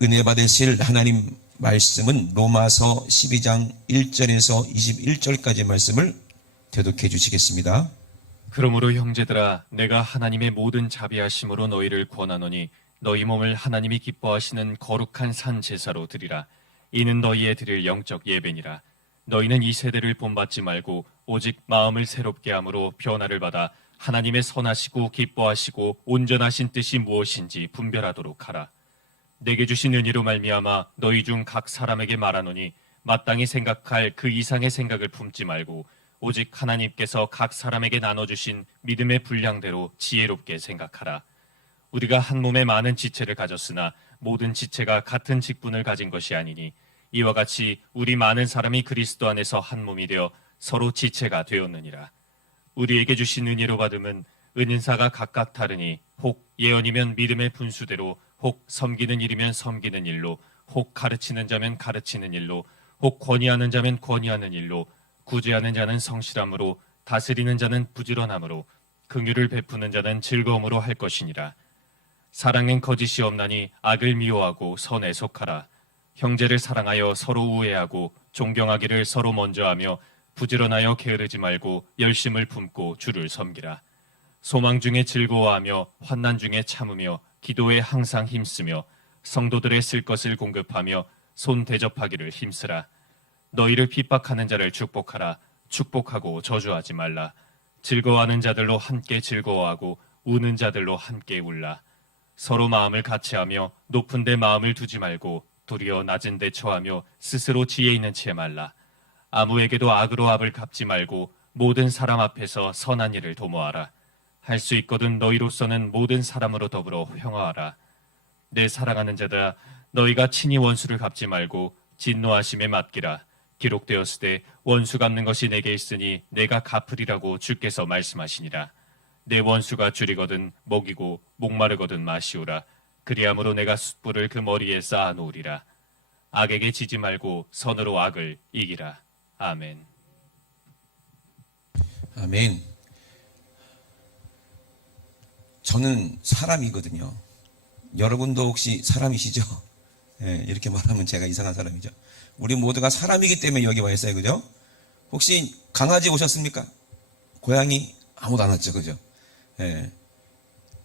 은혜 받으실 하나님 말씀은 로마서 12장 1절에서 21절까지 말씀을 대독해 주시겠습니다. 그러므로 형제들아 내가 하나님의 모든 자비하심으로 너희를 권하노니 너희 몸을 하나님이 기뻐하시는 거룩한 산 제사로 드리라. 이는 너희의 드릴 영적 예배니라. 너희는 이 세대를 본받지 말고 오직 마음을 새롭게 함으로 변화를 받아 하나님의 선하시고 기뻐하시고 온전하신 뜻이 무엇인지 분별하도록 하라. 내게 주신 은혜로 말미암아 너희 중 각 사람에게 말하노니 마땅히 생각할 그 이상의 생각을 품지 말고 오직 하나님께서 각 사람에게 나눠주신 믿음의 분량대로 지혜롭게 생각하라. 우리가 한 몸에 많은 지체를 가졌으나 모든 지체가 같은 직분을 가진 것이 아니니 이와 같이 우리 많은 사람이 그리스도 안에서 한 몸이 되어 서로 지체가 되었느니라. 우리에게 주신 은혜로 받음은 은사가 각각 다르니 혹 예언이면 믿음의 분수대로, 혹 섬기는 일이면 섬기는 일로, 혹 가르치는 자면 가르치는 일로, 혹 권위하는 자면 권위하는 일로, 구제하는 자는 성실함으로, 다스리는 자는 부지런함으로, 긍휼을 베푸는 자는 즐거움으로 할 것이니라. 사랑엔 거짓이 없나니 악을 미워하고 선에 속하라. 형제를 사랑하여 서로 우애하고 존경하기를 서로 먼저 하며 부지런하여 게으르지 말고 열심을 품고 주를 섬기라. 소망 중에 즐거워하며 환난 중에 참으며 기도에 항상 힘쓰며 성도들의 쓸 것을 공급하며 손 대접하기를 힘쓰라. 너희를 핍박하는 자를 축복하라. 축복하고 저주하지 말라. 즐거워하는 자들로 함께 즐거워하고 우는 자들로 함께 울라. 서로 마음을 같이하며 높은 데 마음을 두지 말고 도리어 낮은 데 처하며 스스로 지혜 있는 채 말라. 아무에게도 악으로 악을 갚지 말고 모든 사람 앞에서 선한 일을 도모하라. 할 수 있거든 너희로서는 모든 사람으로 더불어 형화하라. 내 사랑하는 자들아, 너희가 친히 원수를 갚지 말고 진노하심에 맡기라. 기록되었으되 원수 갚는 것이 내게 있으니 내가 갚으리라고 주께서 말씀하시니라. 내 원수가 줄이거든 먹이고 목마르거든 마시오라. 그리함으로 내가 숯불을 그 머리에 쌓아 놓으리라. 악에게 지지 말고 선으로 악을 이기라. 아멘. 아멘. 저는 사람이거든요. 여러분도 혹시 사람이시죠? 예, 이렇게 말하면 제가 이상한 사람이죠. 우리 모두가 사람이기 때문에 여기 와 있어요. 그죠? 혹시 강아지 오셨습니까? 고양이 아무도 안 왔죠. 그죠? 예.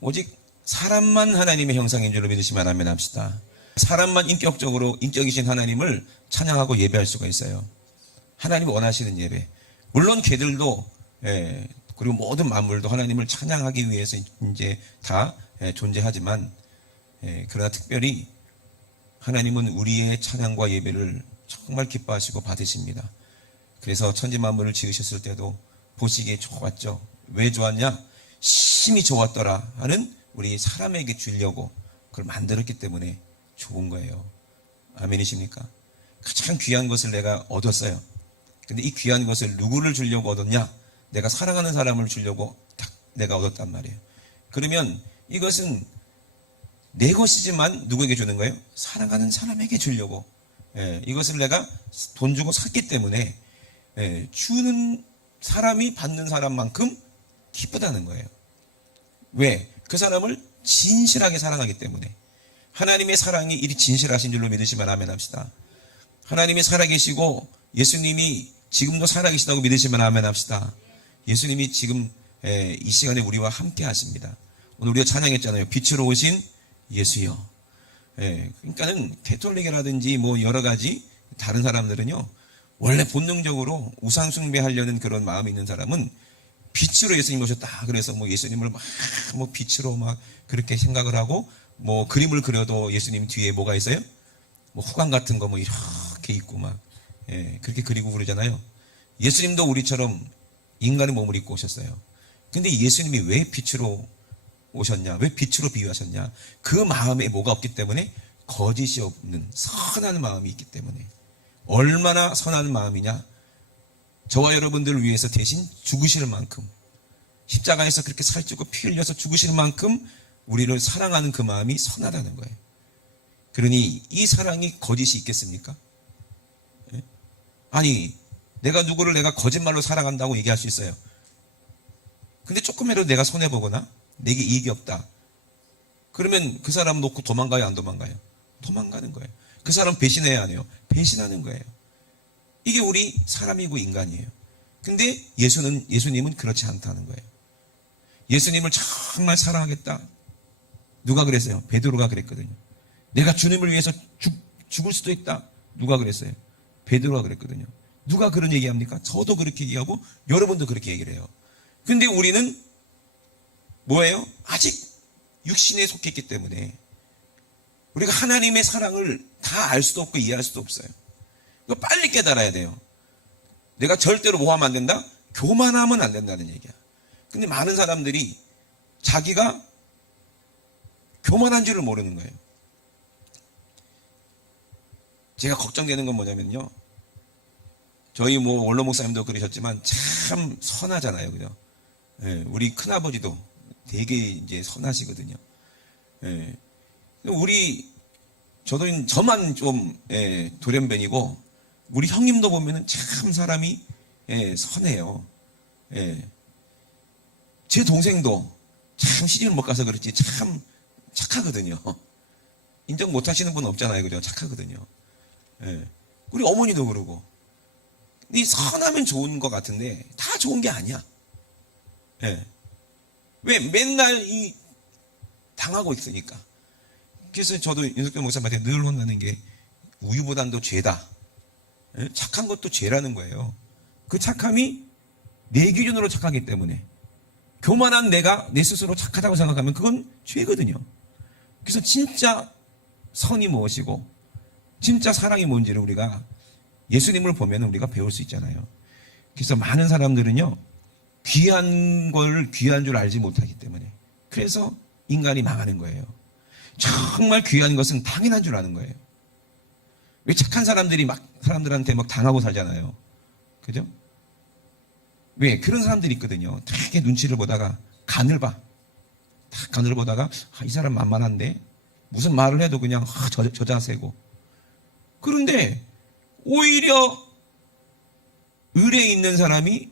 오직 사람만 하나님의 형상인 줄로 믿으시면 아멘 합시다. 사람만 인격적으로 인격이신 하나님을 찬양하고 예배할 수가 있어요. 하나님이 원하시는 예배. 물론 개들도 그리고 모든 만물도 하나님을 찬양하기 위해서 이제 다 존재하지만 그러나 특별히 하나님은 우리의 찬양과 예배를 정말 기뻐하시고 받으십니다. 그래서 천지 만물을 지으셨을 때도 보시기에 좋았죠. 왜 좋았냐? 심히 좋았더라 하는 우리 사람에게 주려고 그걸 만들었기 때문에 좋은 거예요. 아멘이십니까? 가장 귀한 것을 내가 얻었어요. 근데 이 귀한 것을 누구를 주려고 얻었냐? 내가 사랑하는 사람을 주려고 딱 내가 얻었단 말이에요. 그러면 이것은 내 것이지만 누구에게 주는 거예요? 사랑하는 사람에게 주려고. 이것을 내가 돈 주고 샀기 때문에 주는 사람이 받는 사람만큼 기쁘다는 거예요. 왜? 그 사람을 진실하게 사랑하기 때문에. 하나님의 사랑이 이리 진실하신 줄로 믿으시면 아멘 합시다. 하나님이 살아계시고 예수님이 지금도 살아계시다고 믿으시면 아멘 합시다. 예수님이 지금 이 시간에 우리와 함께 하십니다. 오늘 우리가 찬양했잖아요. 빛으로 오신 예수여. 그러니까는 가톨릭이라든지 뭐 여러 가지 다른 사람들은요, 원래 본능적으로 우상 숭배하려는 그런 마음이 있는 사람은 빛으로 예수님 오셨다. 그래서 뭐 예수님을 막 뭐 빛으로 막 그렇게 생각을 하고 뭐 그림을 그려도 예수님 뒤에 뭐가 있어요? 뭐 후광 같은 거 뭐 이렇게 있고 막 그렇게 그리고 그러잖아요. 예수님도 우리처럼 인간의 몸을 입고 오셨어요. 근데 예수님이 왜 빛으로 오셨냐? 왜 빛으로 비유하셨냐? 그 마음에 뭐가 없기 때문에 거짓이 없는 선한 마음이 있기 때문에. 얼마나 선한 마음이냐? 저와 여러분들을 위해서 대신 죽으실 만큼, 십자가에서 그렇게 살찌고 피 흘려서 죽으실 만큼 우리를 사랑하는 그 마음이 선하다는 거예요. 그러니 이 사랑이 거짓이 있겠습니까? 아니, 내가 누구를 내가 거짓말로 사랑한다고 얘기할 수 있어요. 근데 조금이라도 내가 손해보거나 내게 이익이 없다. 그러면 그 사람 놓고 도망가요, 안 도망가요? 도망가는 거예요. 그 사람 배신해야 하네요. 배신하는 거예요. 이게 우리 사람이고 인간이에요. 근데 예수님은 그렇지 않다는 거예요. 예수님을 정말 사랑하겠다. 누가 그랬어요? 베드로가 그랬거든요. 내가 주님을 위해서 죽을 수도 있다. 누가 그랬어요? 베드로가 그랬거든요. 누가 그런 얘기합니까? 저도 그렇게 얘기하고 여러분도 그렇게 얘기를 해요. 근데 우리는 뭐예요? 아직 육신에 속해 있기 때문에 우리가 하나님의 사랑을 다 알 수도 없고 이해할 수도 없어요. 이거 빨리 깨달아야 돼요. 내가 절대로 뭐 하면 안 된다? 교만하면 안 된다는 얘기야. 근데 많은 사람들이 자기가 교만한 줄을 모르는 거예요. 제가 걱정되는 건 뭐냐면요. 저희 원로 목사님도 그러셨지만 참 선하잖아요. 그죠? 예, 우리 큰아버지도 되게 이제 선하시거든요. 예. 저만 좀, 돌연변이고, 우리 형님도 보면은 참 사람이, 선해요. 예. 제 동생도 참 시집을 못 가서 그렇지 참 착하거든요. 인정 못 하시는 분은 없잖아요. 그죠? 착하거든요. 예. 우리 어머니도 그러고. 이 선하면 좋은 것 같은데, 다 좋은 게 아니야. 예. 왜? 맨날 당하고 있으니까. 그래서 저도 윤석열 목사님한테 늘 혼나는 게 우유보단 더 죄다. 예? 착한 것도 죄라는 거예요. 그 착함이 내 기준으로 착하기 때문에 교만한 내가 내 스스로 착하다고 생각하면 그건 죄거든요. 그래서 진짜 선이 무엇이고 진짜 사랑이 뭔지를 우리가 예수님을 보면 우리가 배울 수 있잖아요. 그래서 많은 사람들은요. 귀한 걸 귀한 줄 알지 못하기 때문에 그래서 인간이 망하는 거예요. 정말 귀한 것은 당연한 줄 아는 거예요. 왜 착한 사람들이 사람들한테 당하고 살잖아요. 그죠? 왜? 그런 사람들이 있거든요. 되게 눈치를 보다가 간을 봐. 딱 간을 보다가 이 사람 만만한데 무슨 말을 해도 그냥 저자세고. 그런데 오히려 을에 있는 사람이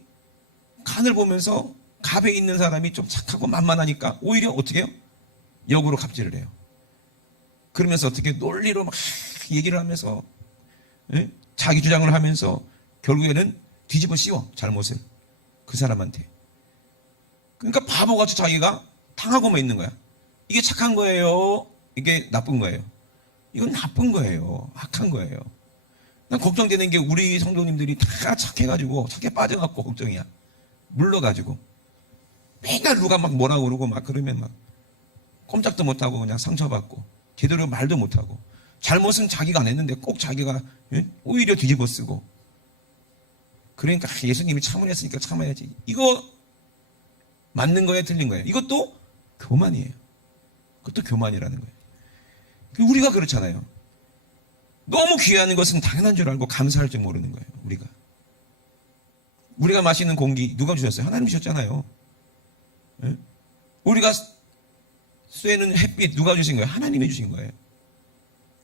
간을 보면서 갑에 있는 사람이 좀 착하고 만만하니까 오히려 어떻게 해요? 역으로 갑질을 해요. 그러면서 어떻게 논리로 막 얘기를 하면서 자기 주장을 하면서 결국에는 뒤집어 씌워 잘못을 그 사람한테. 그러니까 바보같이 자기가 당하고만 있는 거야. 이게 착한 거예요? 이게 나쁜 거예요? 이건 나쁜 거예요. 악한 거예요. 난 걱정되는 게 우리 성도님들이 다 착해가지고 착해 빠져갖고 걱정이야. 물러가지고 맨날 누가 뭐라고 그러고 그러면 꼼짝도 못하고 그냥 상처받고 제대로 말도 못하고 잘못은 자기가 안 했는데 꼭 자기가 오히려 뒤집어 쓰고 그러니까 예수님이 참으랬으니까 참아야지. 이거 맞는 거예요? 틀린 거예요? 이것도 교만이에요. 그것도 교만이라는 거예요. 우리가 그렇잖아요. 너무 귀한 것은 당연한 줄 알고 감사할 줄 모르는 거예요. 우리가 마시는 공기 누가 주셨어요? 하나님 주셨잖아요. 우리가 쐬는 햇빛 누가 주신 거예요? 하나님이 주신 거예요.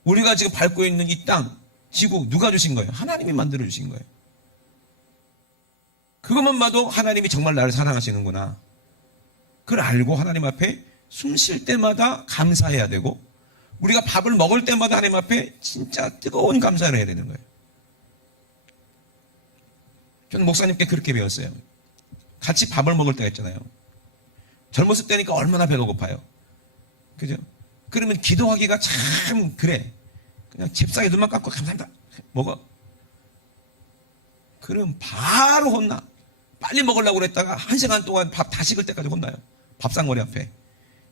우리가 지금 밟고 있는 이 땅, 지구 누가 주신 거예요? 하나님이 만들어 주신 거예요. 그것만 봐도 하나님이 정말 나를 사랑하시는구나. 그걸 알고 하나님 앞에 숨 쉴 때마다 감사해야 되고 우리가 밥을 먹을 때마다 하나님 앞에 진짜 뜨거운 감사를 해야 되는 거예요. 저는 목사님께 그렇게 배웠어요. 같이 밥을 먹을 때가 있잖아요. 젊었을 때니까 얼마나 배가 고파요. 그죠? 그러면 기도하기가 참 그래. 그냥 잽싸게 눈만 감고 감사합니다. 먹어. 그럼 바로 혼나. 빨리 먹으려고 그랬다가 1시간 동안 밥 다 식을 때까지 혼나요. 밥상머리 앞에.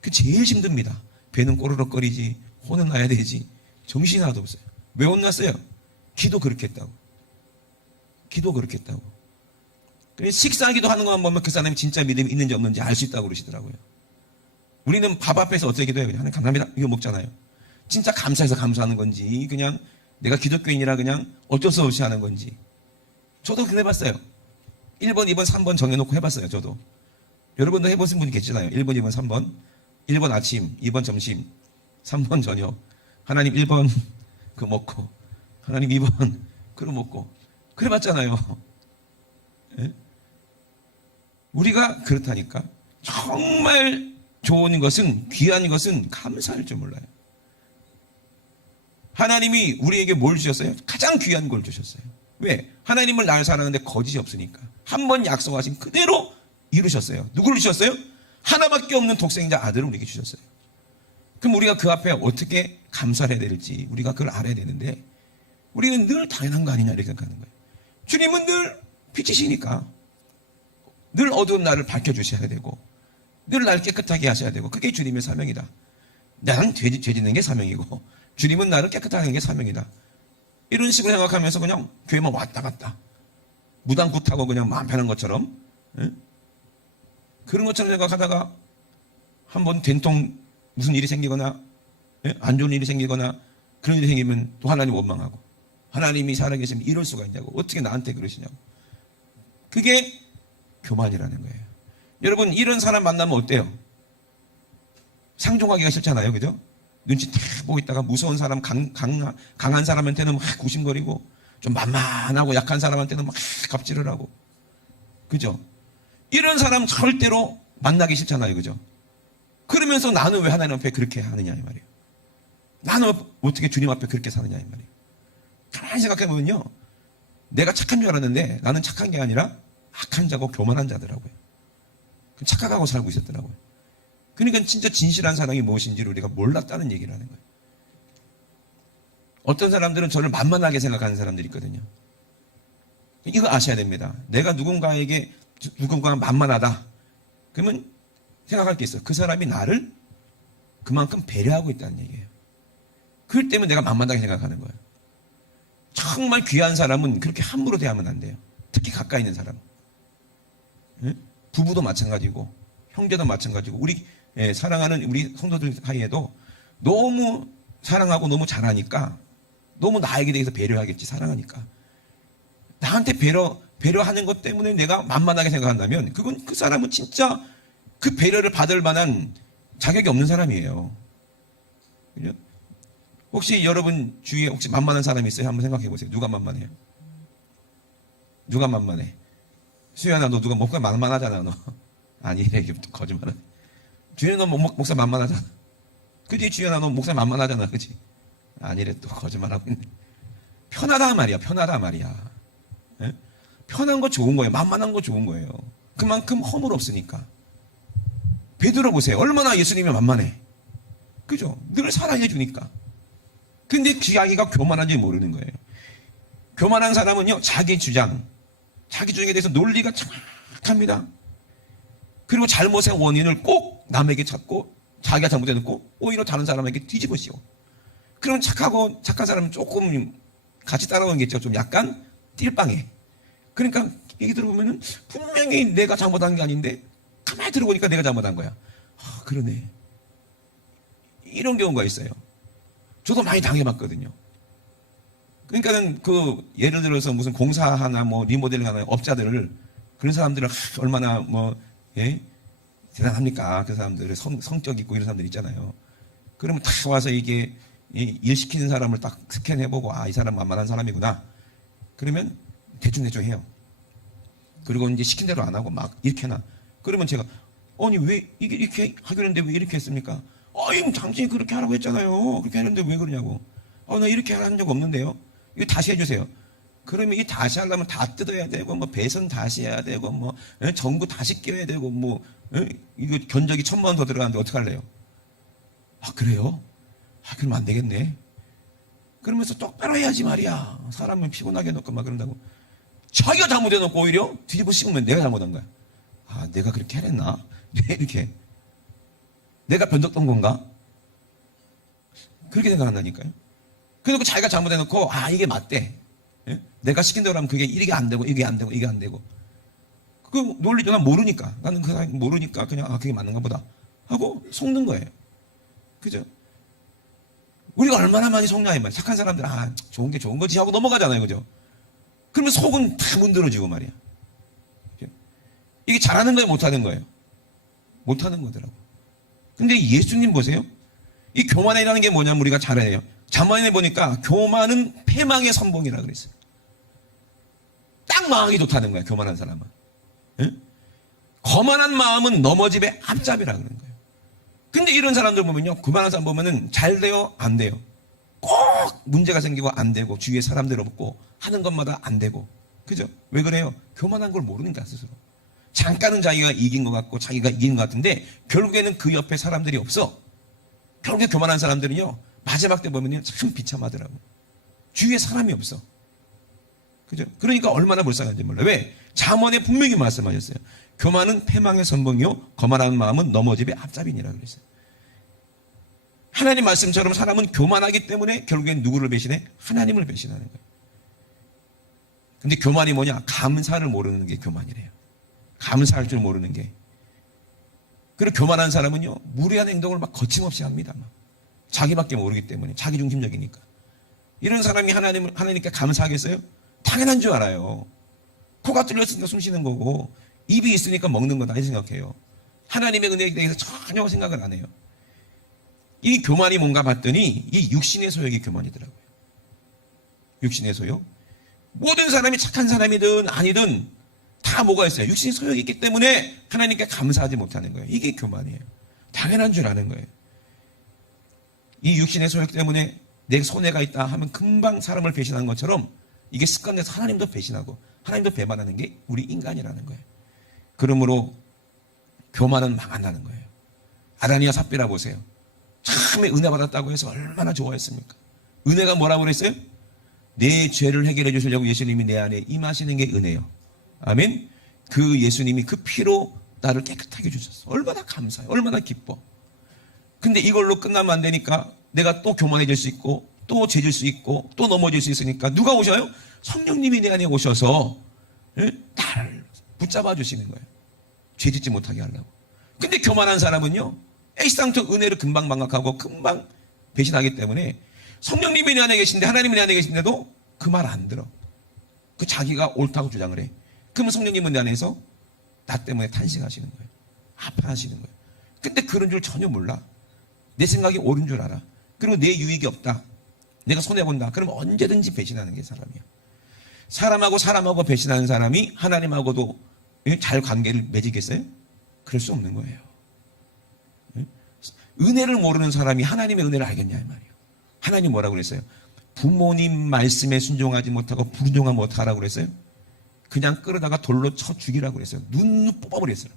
그 제일 힘듭니다. 배는 꼬르륵거리지. 혼은 나야 되지. 정신이 하나도 없어요. 왜 혼났어요? 기도 그렇게 했다고. 기도 그렇게 했다고. 식사하기도 하는 것만 보면 그 사람이 진짜 믿음이 있는지 없는지 알 수 있다고 그러시더라고요. 우리는 밥 앞에서 어떻게 기도해요? 그냥 하나님 감사합니다. 이거 먹잖아요. 진짜 감사해서 감사하는 건지 그냥 내가 기독교인이라 그냥 어쩔 수 없이 하는 건지. 저도 그래봤어요. 1번, 2번, 3번 정해놓고 해봤어요. 저도. 여러분도 해보신 분이 계시잖아요. 1번, 2번, 3번. 1번 아침, 2번 점심, 3번 저녁. 하나님 1번 그거 먹고 하나님 2번 그거 먹고. 그래봤잖아요. 예? 우리가 그렇다니까. 정말 좋은 것은 귀한 것은 감사할 줄 몰라요. 하나님이 우리에게 뭘 주셨어요? 가장 귀한 걸 주셨어요. 왜? 하나님을 날 사랑하는데 거짓이 없으니까. 한 번 약속하신 그대로 이루셨어요. 누구를 주셨어요? 하나밖에 없는 독생자 아들을 우리에게 주셨어요. 그럼 우리가 그 앞에 어떻게 감사를 해야 될지 우리가 그걸 알아야 되는데 우리는 늘 당연한 거 아니냐 이렇게 생각하는 거예요. 주님은 늘 빛이시니까 늘 어두운 나를 밝혀주셔야 되고 늘 날 깨끗하게 하셔야 되고 그게 주님의 사명이다. 나는 죄 짓는 게 사명이고 주님은 나를 깨끗하게 하는 게 사명이다. 이런 식으로 생각하면서 그냥 교회만 왔다 갔다 무당구 타고 그냥 마음 편한 것처럼 그런 것처럼 생각하다가 한번 된통 무슨 일이 생기거나 안 좋은 일이 생기거나 그런 일이 생기면 또 하나님 원망하고 하나님이 살아계시면 이럴 수가 있냐고 어떻게 나한테 그러시냐고 그게 교만이라는 거예요. 여러분 이런 사람 만나면 어때요? 상종하기가 싫잖아요. 그죠? 눈치 탁 보고 있다가 무서운 사람 강한 사람한테는 막 구심거리고 좀 만만하고 약한 사람한테는 막 갑질을 하고 그죠? 이런 사람 절대로 만나기 싫잖아요. 그죠? 그러면서 나는 왜 하나님 앞에 그렇게 하느냐 이 말이에요. 나는 어떻게 주님 앞에 그렇게 사느냐 이 말이에요. 가만히 생각해보면요. 내가 착한 줄 알았는데 나는 착한 게 아니라 악한 자고 교만한 자더라고요. 착각하고 살고 있었더라고요. 그러니까 진짜 진실한 사랑이 무엇인지를 우리가 몰랐다는 얘기를 하는 거예요. 어떤 사람들은 저를 만만하게 생각하는 사람들이 있거든요. 이거 아셔야 됩니다. 내가 누군가에게 누군가가 만만하다. 그러면 생각할 게 있어요. 그 사람이 나를 그만큼 배려하고 있다는 얘기예요. 그럴 때문에 내가 만만하게 생각하는 거예요. 정말 귀한 사람은 그렇게 함부로 대하면 안 돼요. 특히 가까이 있는 사람. 부부도 마찬가지고 형제도 마찬가지고 우리 사랑하는 우리 성도들 사이에도 너무 사랑하고 너무 잘하니까 너무 나에게 대해서 배려하겠지 사랑하니까 나한테 배려하는 것 때문에 내가 만만하게 생각한다면 그건 그 사람은 진짜 그 배려를 받을 만한 자격이 없는 사람이에요. 그죠? 혹시 여러분 주위에 혹시 만만한 사람이 있어요? 한번 생각해 보세요. 누가 만만해요? 누가 만만해? 수연아 너 누가 목사 만만하잖아 너. 아니래 이게 또 거짓말하네. 주연아 너 목사 만만하잖아. 그지 주연아 너 목사 만만하잖아. 그지? 아니래 또 거짓말하고 있네. 편하다 말이야. 편하다 말이야. 예? 편한 거 좋은 거예요. 만만한 거 좋은 거예요. 그만큼 허물 없으니까. 베드로 보세요. 얼마나 예수님이 만만해. 그죠? 늘 사랑해 주니까. 근데 자기가 교만한지 모르는 거예요. 교만한 사람은요, 자기 주장에 대해서 논리가 정확합니다. 그리고 잘못의 원인을 꼭 남에게 찾고, 자기가 잘못해놓고, 오히려 다른 사람에게 뒤집어 씌워. 그럼 착한 사람은 조금 같이 따라오는 게 있죠. 좀 약간 띨빵해. 그러니까 얘기 들어보면은 분명히 내가 잘못한 게 아닌데, 가만히 들어보니까 내가 잘못한 거야. 아, 그러네. 이런 경우가 있어요. 저도 많이 당해봤거든요. 그러니까는 예를 들어서 무슨 공사하나 뭐 리모델링 하나 업자들을 그런 사람들을 얼마나 대단합니까? 그 사람들의 성격 있고 이런 사람들 있잖아요. 그러면 딱 와서 이게 일 시키는 사람을 딱 스캔해보고 이 사람 만만한 사람이구나. 그러면 대충 해요. 그리고 이제 시킨 대로 안 하고 막 이렇게 해놔. 그러면 제가 아니 왜 이렇게 하기로 했는데 왜 이렇게 했습니까? 당신이 그렇게 하라고 했잖아요. 그렇게 하는데 왜 그러냐고. 나 이렇게 한 적 없는데요. 이거 다시 해주세요. 그러면 이 다시 하려면 다 뜯어야 되고, 뭐 배선 다시 해야 되고, 뭐 전구 다시 껴야 되고, 뭐 이거 견적이 1,000만 원 더 들어가는데 어떡 할래요? 그래요? 그러면 안 되겠네. 그러면서 똑바로 해야지 말이야. 사람은 피곤하게 해놓고 막 그런다고. 자기가 잘못해놓고 오히려 뒤집어 씌우면 내가 잘못한 거야. 내가 그렇게 해냈나? 이렇게. 내가 변덕던 건가? 그렇게 생각한다니까요. 그래놓고 자기가 잘못해놓고 이게 맞대. 예? 내가 시킨 대로 하면 그게 이게 안 되고 이게 안 되고 이게 안 되고. 그 논리도 난 모르니까. 나는 그 사람 모르니까 그냥 그게 맞는가 보다 하고 속는 거예요. 그죠? 우리가 얼마나 많이 속냐 이 말. 착한 사람들 좋은 게 좋은 거지 하고 넘어가잖아요. 그죠? 그러면 속은 다 문드러지고 말이야. 이게 잘하는 거예요, 못하는 거예요? 못하는 거더라고. 근데 예수님 보세요. 이 교만이라는 게 뭐냐면 우리가 잘 알아요. 잠언에 보니까 교만은 패망의 선봉이라 그랬어요. 딱 망하기 좋다는 거야, 교만한 사람은. 응? 거만한 마음은 넘어집의 앞잡이라 그러는 거예요. 근데 이런 사람들 보면요, 교만한 사람 보면은 잘 돼요, 안 돼요? 꼭 문제가 생기고 안 되고 주위에 사람들 없고 하는 것마다 안 되고 그죠? 왜 그래요? 교만한 걸 모르니까 스스로. 잠깐은 자기가 이긴 것 같고 자기가 이긴 것 같은데 결국에는 그 옆에 사람들이 없어. 결국에 교만한 사람들은요 마지막 때 보면요 참 비참하더라고. 주위에 사람이 없어. 그죠? 그러니까 얼마나 불쌍한지 몰라. 왜? 잠언에 분명히 말씀하셨어요. 교만은 패망의 선봉이요 거만한 마음은 넘어짐의 앞잡이니라 그랬어요. 하나님 말씀처럼 사람은 교만하기 때문에 결국엔 누구를 배신해? 하나님을 배신하는 거예요. 근데 교만이 뭐냐? 감사를 모르는 게 교만이래요. 감사할 줄 모르는 게. 그리고 교만한 사람은요 무례한 행동을 막 거침없이 합니다. 막. 자기밖에 모르기 때문에 자기중심적이니까. 이런 사람이 하나님께 감사하겠어요? 당연한 줄 알아요. 코가 뚫렸으니까 숨 쉬는 거고 입이 있으니까 먹는 거다 이 생각해요. 하나님의 은혜에 대해서 전혀 생각을 안 해요. 이 교만이 뭔가 봤더니 이 육신의 소욕이 교만이더라고요. 육신의 소욕. 모든 사람이 착한 사람이든 아니든 다 뭐가 있어요. 육신의 소욕이 있기 때문에 하나님께 감사하지 못하는 거예요. 이게 교만이에요. 당연한 줄 아는 거예요. 이 육신의 소욕 때문에 내 손해가 있다 하면 금방 사람을 배신하는 것처럼 이게 습관돼서 하나님도 배신하고 하나님도 배반하는 게 우리 인간이라는 거예요. 그러므로 교만은 망한다는 거예요. 아다니와 삽비라 보세요. 처음에 은혜 받았다고 해서 얼마나 좋아했습니까? 은혜가 뭐라고 그랬어요? 내 죄를 해결해 주시려고 예수님이 내 안에 임하시는 게 은혜요. 아멘. 그 예수님이 그 피로 나를 깨끗하게 주셨어. 얼마나 감사해. 얼마나 기뻐. 근데 이걸로 끝나면 안 되니까 내가 또 교만해질 수 있고 또 죄질 수 있고 또 넘어질 수 있으니까 누가 오셔요? 성령님이 내 안에 오셔서 나를 붙잡아 주시는 거예요. 죄짓지 못하게 하려고. 근데 교만한 사람은요 에이스당초 은혜를 금방 망각하고 금방 배신하기 때문에 성령님이 내 안에 계신데 하나님이 내 안에 계신데도 그 말 안 들어. 그 자기가 옳다고 주장을 해. 그러면 성령님은 내 안에서 나 때문에 탄식하시는 거예요. 아파하시는 거예요. 근데 그런 줄 전혀 몰라. 내 생각이 옳은 줄 알아. 그리고 내 유익이 없다. 내가 손해본다. 그러면 언제든지 배신하는 게 사람이야. 사람하고 배신하는 사람이 하나님하고도 잘 관계를 맺겠어요? 그럴 수 없는 거예요. 은혜를 모르는 사람이 하나님의 은혜를 알겠냐 이 말이에요. 하나님 뭐라고 그랬어요? 부모님 말씀에 순종하지 못하고 불순종하면 어떡하라고 그랬어요? 그냥 끌어다가 돌로 쳐 죽이라고 그랬어요. 눈 뽑아버렸어요.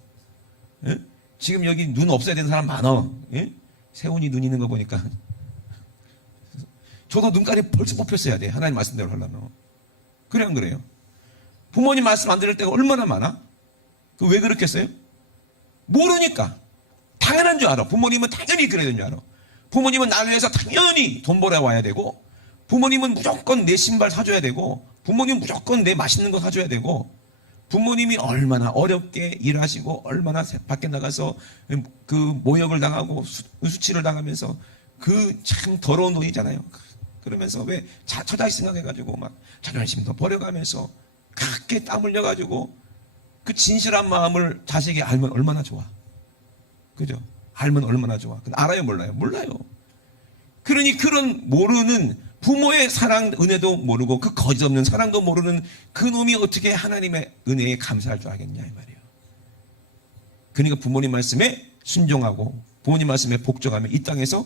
예? 지금 여기 눈 없애야 되는 사람 많아. 예? 세훈이 눈 있는 거 보니까 저도 눈깔이 벌써 뽑혔어야 돼. 하나님 말씀대로 하려면. 그래 안 그래요? 부모님 말씀 안 들을 때가 얼마나 많아? 왜 그렇겠어요? 모르니까. 당연한 줄 알아. 부모님은 당연히 그래야 되는 줄 알아. 부모님은 나를 위해서 당연히 돈 벌어 와야 되고 부모님은 무조건 내 신발 사줘야 되고 부모님은 무조건 내 맛있는 거 사줘야 되고 부모님이 얼마나 어렵게 일하시고 얼마나 밖에 나가서 그 모욕을 당하고 수치를 당하면서 그 참 더러운 돈이잖아요. 그러면서 왜 처자식 생각해가지고 막 자존심도 버려가면서 그렇게 땀 흘려가지고 그 진실한 마음을 자식이 알면 얼마나 좋아. 그죠? 알면 얼마나 좋아. 근데 알아요, 몰라요? 몰라요. 그러니 그런 모르는 부모의 사랑, 은혜도 모르고 그 거짓 없는 사랑도 모르는 그 놈이 어떻게 하나님의 은혜에 감사할 줄 알겠냐 이 말이에요. 그러니까 부모님 말씀에 순종하고 부모님 말씀에 복종하면 이 땅에서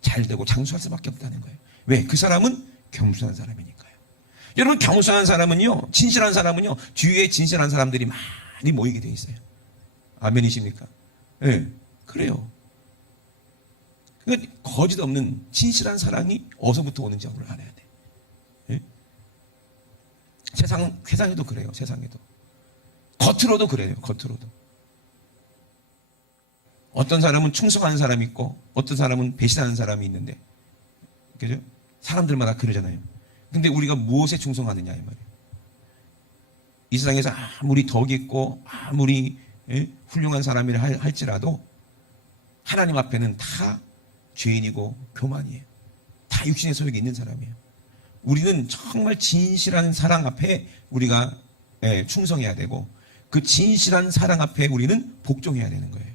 잘 되고 장수할 수밖에 없다는 거예요. 왜? 그 사람은 겸손한 사람이니까요. 여러분 겸손한 사람은요, 진실한 사람은요, 주위에 진실한 사람들이 많이 모이게 돼 있어요. 아멘이십니까? 예, 네, 그래요. 그러니까 거짓 없는 진실한 사랑이 어디서부터 오는지 우리가 알아야 돼. 예? 세상에도 그래요. 세상에도. 겉으로도 그래요. 겉으로도. 어떤 사람은 충성하는 사람이 있고 어떤 사람은 배신하는 사람이 있는데 그죠? 사람들마다 그러잖아요. 근데 우리가 무엇에 충성하느냐 이 말이에요. 이 세상에서 아무리 덕이 있고 아무리 훌륭한 사람이라 할지라도 하나님 앞에는 다 죄인이고 교만이에요. 다 육신의 소욕이 있는 사람이에요. 우리는 정말 진실한 사랑 앞에 우리가 충성해야 되고 그 진실한 사랑 앞에 우리는 복종해야 되는 거예요.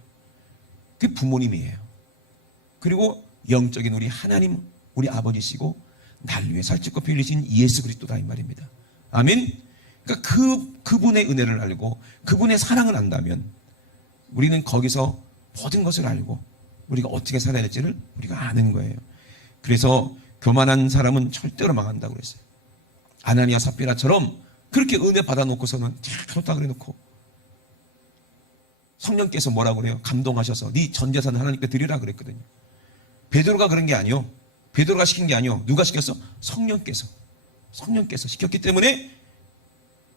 그게 부모님이에요. 그리고 영적인 우리 하나님, 우리 아버지시고 나를 위해 살찌고 피 흘리신 예수 그리스도다 이 말입니다. 아멘. 그러니까 그분의 은혜를 알고 그분의 사랑을 안다면 우리는 거기서 모든 것을 알고 우리가 어떻게 살아야 될지를 우리가 아는 거예요. 그래서 교만한 사람은 절대로 망한다고 그랬어요. 아나니아 삽비라처럼 그렇게 은혜 받아놓고서는 좋다 그래놓고 성령께서 뭐라고 그래요? 감동하셔서 네 전 재산을 하나님께 드리라 그랬거든요. 베드로가 그런 게 아니요. 베드로가 시킨 게 아니요. 누가 시켰어? 성령께서 시켰기 때문에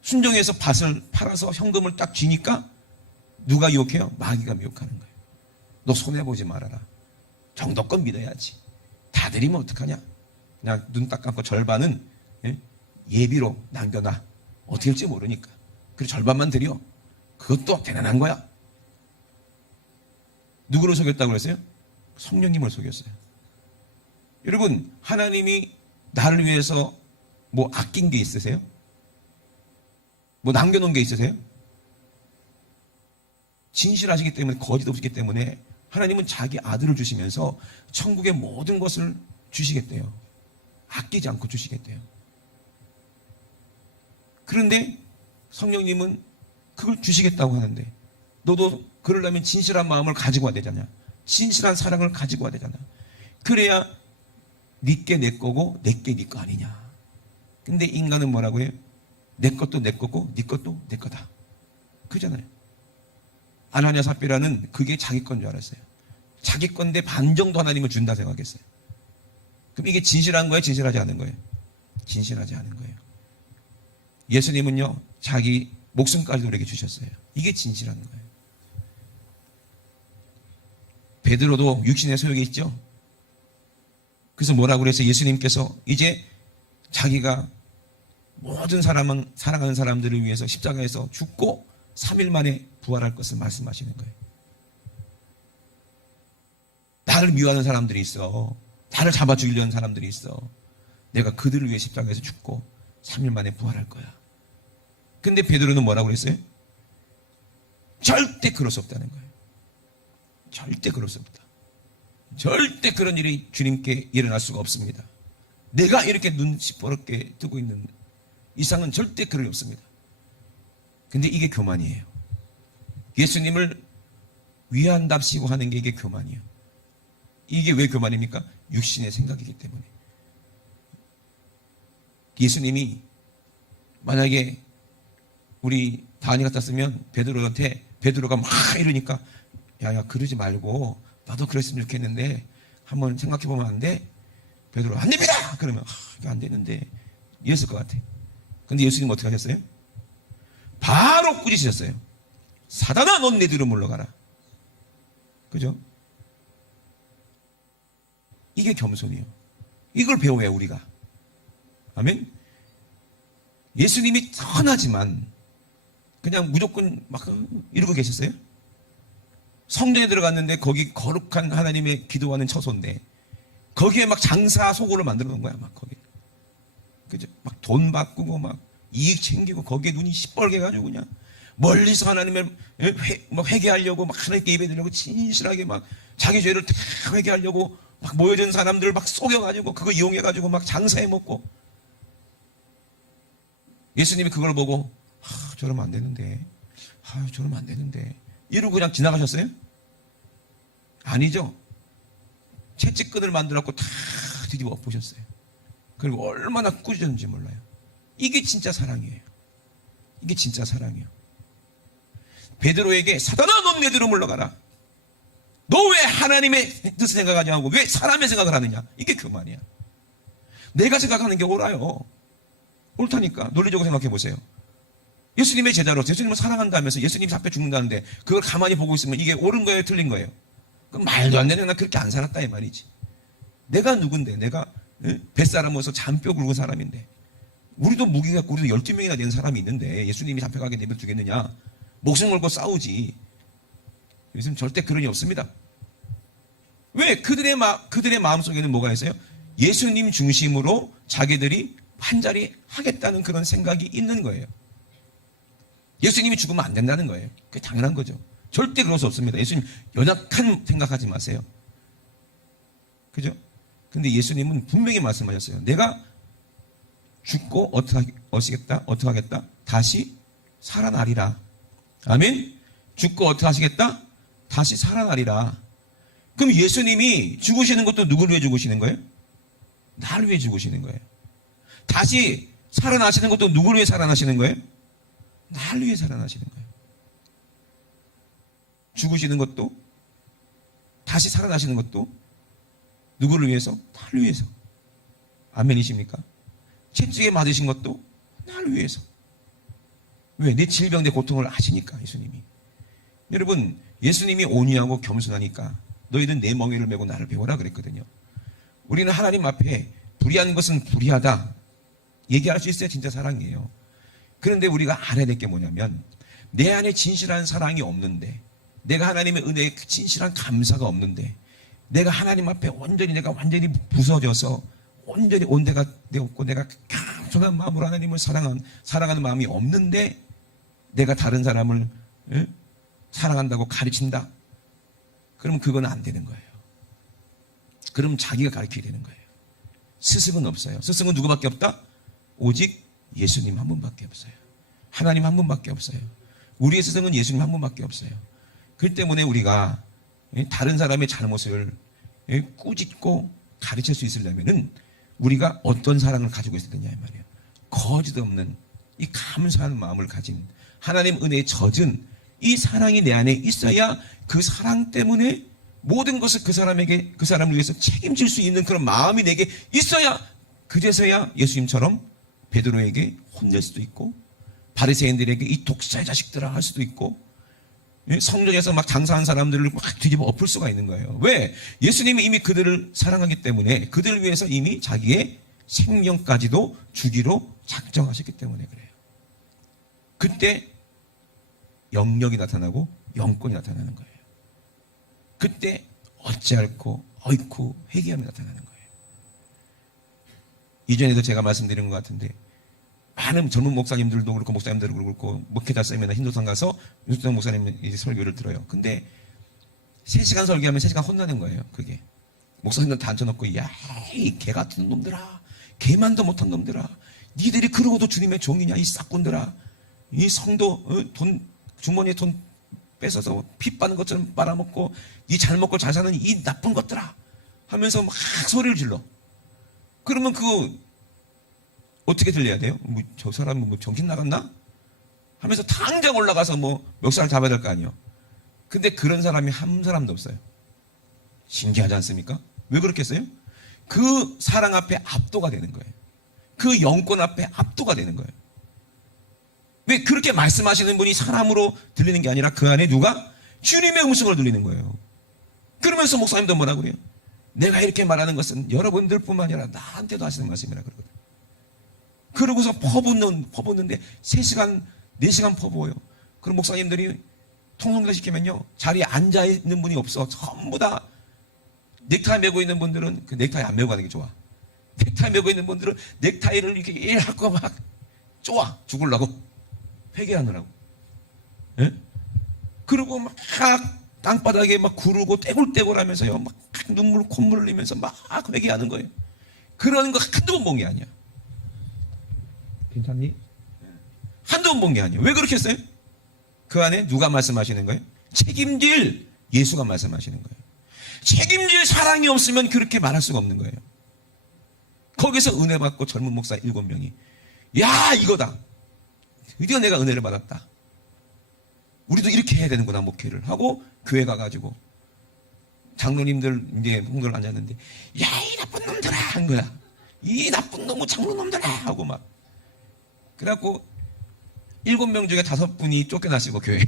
순종해서 밭을 팔아서 현금을 딱 쥐니까 누가 유혹해요? 마귀가 미혹하는 거예요. 너 손해보지 말아라. 정도껏 믿어야지. 다 드리면 어떡하냐? 그냥 눈 딱 감고 절반은 예비로 남겨놔. 어떻게 할지 모르니까. 그리고 절반만 드려. 그것도 대단한 거야. 누구를 속였다고 그랬어요? 성령님을 속였어요. 여러분, 하나님이 나를 위해서 뭐 아낀 게 있으세요? 뭐 남겨놓은 게 있으세요? 진실하시기 때문에 거짓 없기 때문에 하나님은 자기 아들을 주시면서 천국의 모든 것을 주시겠대요. 아끼지 않고 주시겠대요. 그런데 성령님은 그걸 주시겠다고 하는데 너도 그러려면 진실한 마음을 가지고 와야 되잖아. 진실한 사랑을 가지고 와야 되잖아. 그래야 네게 내 거고 내게 네 거 아니냐. 근데 인간은 뭐라고 해요? 내 것도 내 거고 네 것도 내 거다. 그잖아요. 아나니아 삽비라는 그게 자기 건 줄 알았어요. 자기 건데 반 정도 하나님을 준다 생각했어요. 그럼 이게 진실한 거예요? 진실하지 않은 거예요? 진실하지 않은 거예요. 예수님은요, 자기 목숨까지 우리에게 주셨어요. 이게 진실한 거예요. 베드로도 육신의 소욕이 있죠. 그래서 뭐라고 그래서 예수님께서 이제 자기가 모든 사랑하는 사람들을 위해서 십자가에서 죽고 3일 만에 부활할 것을 말씀하시는 거예요. 나를 미워하는 사람들이 있어. 나를 잡아 죽이려는 사람들이 있어. 내가 그들을 위해 십자가에서 죽고 3일 만에 부활할 거야. 근데 베드로는 뭐라고 그랬어요? 절대 그럴 수 없다는 거예요. 절대 그럴 수 없다. 절대 그런 일이 주님께 일어날 수가 없습니다. 내가 이렇게 눈 시퍼렇게 뜨고 있는 이상은 절대 그럴 리 없습니다. 근데 이게 교만이에요. 예수님을 위한답시고 하는 게 이게 교만이에요. 이게 왜 교만입니까? 육신의 생각이기 때문에. 예수님이 만약에 우리 다니 같았으면 베드로가 막 이러니까 야 그러지 말고 나도 그랬으면 좋겠는데 한번 생각해보면 안 돼? 베드로 안 됩니다! 그러면 이거 안 되는데 이랬을 것 같아. 근데 예수님 어떻게 하셨어요? 바로 꾸짖으셨어요. 사단아 넌 내 뒤로 물러가라. 그죠? 이게 겸손이에요. 이걸 배워야 우리가. 아멘? 예수님이 선하지만 그냥 무조건 막 이러고 계셨어요? 성전에 들어갔는데 거기 거룩한 하나님의 기도하는 처소인데 거기에 막 장사 소굴을 만들어 놓은 거야. 막 거기. 그죠? 막 돈 바꾸고 막 이익 챙기고 거기에 눈이 시뻘게 가지고 그냥 멀리서 하나님을 회개하려고 막 하나님께 예배드리려고 진실하게 막 자기 죄를 다 회개하려고 막 모여진 사람들을 막 속여가지고 그거 이용해가지고 막 장사해 먹고 예수님이 그걸 보고 저러면 안 되는데 저러면 안 되는데 이러고 그냥 지나가셨어요? 아니죠. 채찍끈을 만들었고 다 뒤집어 보셨어요. 그리고 얼마나 꾸짖었는지 몰라요. 이게 진짜 사랑이에요. 이게 진짜 사랑이에요. 베드로에게 사단아 넌 내 뒤로 물러가라. 너 왜 하나님의 뜻을 생각하지 않고 왜 사람의 생각을 하느냐. 이게 교만이야. 내가 생각하는 게 옳아요. 옳다니까. 논리적으로 생각해 보세요. 예수님의 제자로서 예수님을 사랑한다면서 예수님이 잡혀 죽는다는데 그걸 가만히 보고 있으면 이게 옳은 거예요? 틀린 거예요? 그럼 말도 안 되는 나 그렇게 안 살았다 이 말이지. 내가 누군데 내가 뱃사람으로서 잔뼈 굵은 사람인데 우리도 무기 갖고 우리도 12명이나 되는 사람이 있는데 예수님이 잡혀가게 내버려 두겠느냐. 목숨 걸고 싸우지. 요즘 절대 그런 일 없습니다. 왜? 그들의 마음속에는 뭐가 있어요? 예수님 중심으로 자기들이 한자리 하겠다는 그런 생각이 있는 거예요. 예수님이 죽으면 안 된다는 거예요. 그게 당연한 거죠. 절대 그럴 수 없습니다. 예수님 연약한 생각하지 마세요. 그죠? 근데 예수님은 분명히 말씀하셨어요. 내가 죽고 어떻게 하겠다? 다시 살아나리라. 아멘? 죽고 어떻게 하시겠다? 다시 살아나리라. 그럼 예수님이 죽으시는 것도 누구를 위해 죽으시는 거예요? 나를 위해 죽으시는 거예요. 다시 살아나시는 것도 누구를 위해 살아나시는 거예요? 나를 위해 살아나시는 거예요. 죽으시는 것도, 다시 살아나시는 것도 누구를 위해서? 나를 위해서. 아멘이십니까? 채찍에 맞으신 것도 나를 위해서. 왜? 내 질병, 내 고통을 아시니까, 예수님이. 여러분, 예수님이 온유하고 겸손하니까 너희는 내 멍에를 메고 나를 배워라 그랬거든요. 우리는 하나님 앞에 불의한 것은 불의하다 얘기할 수 있어야 진짜 사랑이에요. 그런데 우리가 알아야 될 게 뭐냐면, 내 안에 진실한 사랑이 없는데, 내가 하나님의 은혜에 진실한 감사가 없는데, 내가 하나님 앞에 완전히 부서져서 온전히 온데가 되었고, 내가 겸손한 마음으로 하나님을 사랑하는 마음이 없는데, 내가 다른 사람을 사랑한다고 가르친다. 그러면 그건 안 되는 거예요. 그럼 자기가 가르쳐야 되는 거예요. 스승은 없어요. 스승은 누구밖에 없다? 오직 예수님 한 분밖에 없어요. 하나님 한 분밖에 없어요. 우리의 스승은 예수님 한 분밖에 없어요. 그 때문에 우리가 다른 사람의 잘못을 꾸짖고 가르칠 수 있으려면은 우리가 어떤 사랑을 가지고 있어야 되냐 이 말이에요. 거짓 없는 이 감사하는 마음을 가진, 하나님 은혜에 젖은 이 사랑이 내 안에 있어야 그 사랑 때문에 모든 것을 그 사람을 위해서 책임질 수 있는 그런 마음이 내게 있어야, 그제서야 예수님처럼 베드로에게 혼낼 수도 있고, 바리새인들에게 이 독사의 자식들아 할 수도 있고, 성전에서 막 장사한 사람들을 막 뒤집어 엎을 수가 있는 거예요. 왜? 예수님이 이미 그들을 사랑하기 때문에, 그들을 위해서 이미 자기의 생명까지도 주기로 작정하셨기 때문에 그래요. 그때 영력이 나타나고 영권이 나타나는 거예요. 그때 어찌할꼬 어이쿠 회개함이 나타나는 거예요. 이전에도 제가 말씀드린 것 같은데, 많은 젊은 목사님들도 그렇고 목사님들도 그렇고 목회자 세미나 힌두상 가서 윤수정 목사님 설교를 들어요. 근데 3시간 설교하면 3시간 혼나는 거예요. 그게 목사님들 다 앉혀놓고, 야, 이 개 같은 놈들아, 개만도 못한 놈들아, 니들이 그러고도 주님의 종이냐, 이 싹꾼들아, 이 성도 주머니에 돈 뺏어서 피 빠는 것처럼 빨아먹고 이 잘 먹고 잘 사는 이 나쁜 것들아 하면서 막 소리를 질러. 그러면 그거 어떻게 들려야 돼요? 저 사람은 뭐 정신 나갔나? 하면서 당장 올라가서 뭐 멱살을 잡아야 될 거 아니에요. 근데 그런 사람이 한 사람도 없어요. 신기하지 않습니까? 왜 그렇겠어요? 그 사랑 앞에 압도가 되는 거예요. 그 영권 앞에 압도가 되는 거예요. 왜? 그렇게 말씀하시는 분이 사람으로 들리는 게 아니라 그 안에 누가? 주님의 음성으로 들리는 거예요. 그러면서 목사님도 뭐라 그래요? 내가 이렇게 말하는 것은 여러분들뿐만 아니라 나한테도 하시는 말씀이라 그러거든. 그러고서 퍼붓는데 3시간, 4시간 퍼부어요. 그럼 목사님들이 통성기도 시키면요, 자리에 앉아있는 분이 없어. 전부 다 넥타이 메고 있는 분들은 그 넥타이 안 메고 가는 게 좋아. 넥타이 메고 있는 분들은 넥타이를 이렇게 일하고 막 쪼아 죽으려고, 회개하느라고. 예? 그리고 막 땅바닥에 막 구르고 떼굴떼굴 하면서요, 막 눈물 콧물 흘리면서 막 회개하는 거예요. 그런 거 한두 번 본 게 아니야. 괜찮니? 한두 번 본 게 아니에요. 왜 그렇게 했어요? 그 안에 누가 말씀하시는 거예요? 책임질 예수가 말씀하시는 거예요. 책임질 사랑이 없으면 그렇게 말할 수가 없는 거예요. 거기서 은혜 받고 젊은 목사 7명이, 야, 이거다. 드디어 내가 은혜를 받았다. 우리도 이렇게 해야 되는구나, 목회를 하고 교회 가가지고 장로님들 이제 홍도를 앉았는데, 야, 이 나쁜 놈들아 한 거야. 이 나쁜 놈의 장로 놈들아 하고 막. 그래갖고 7명 중에 5분이 쫓겨나시고 교회에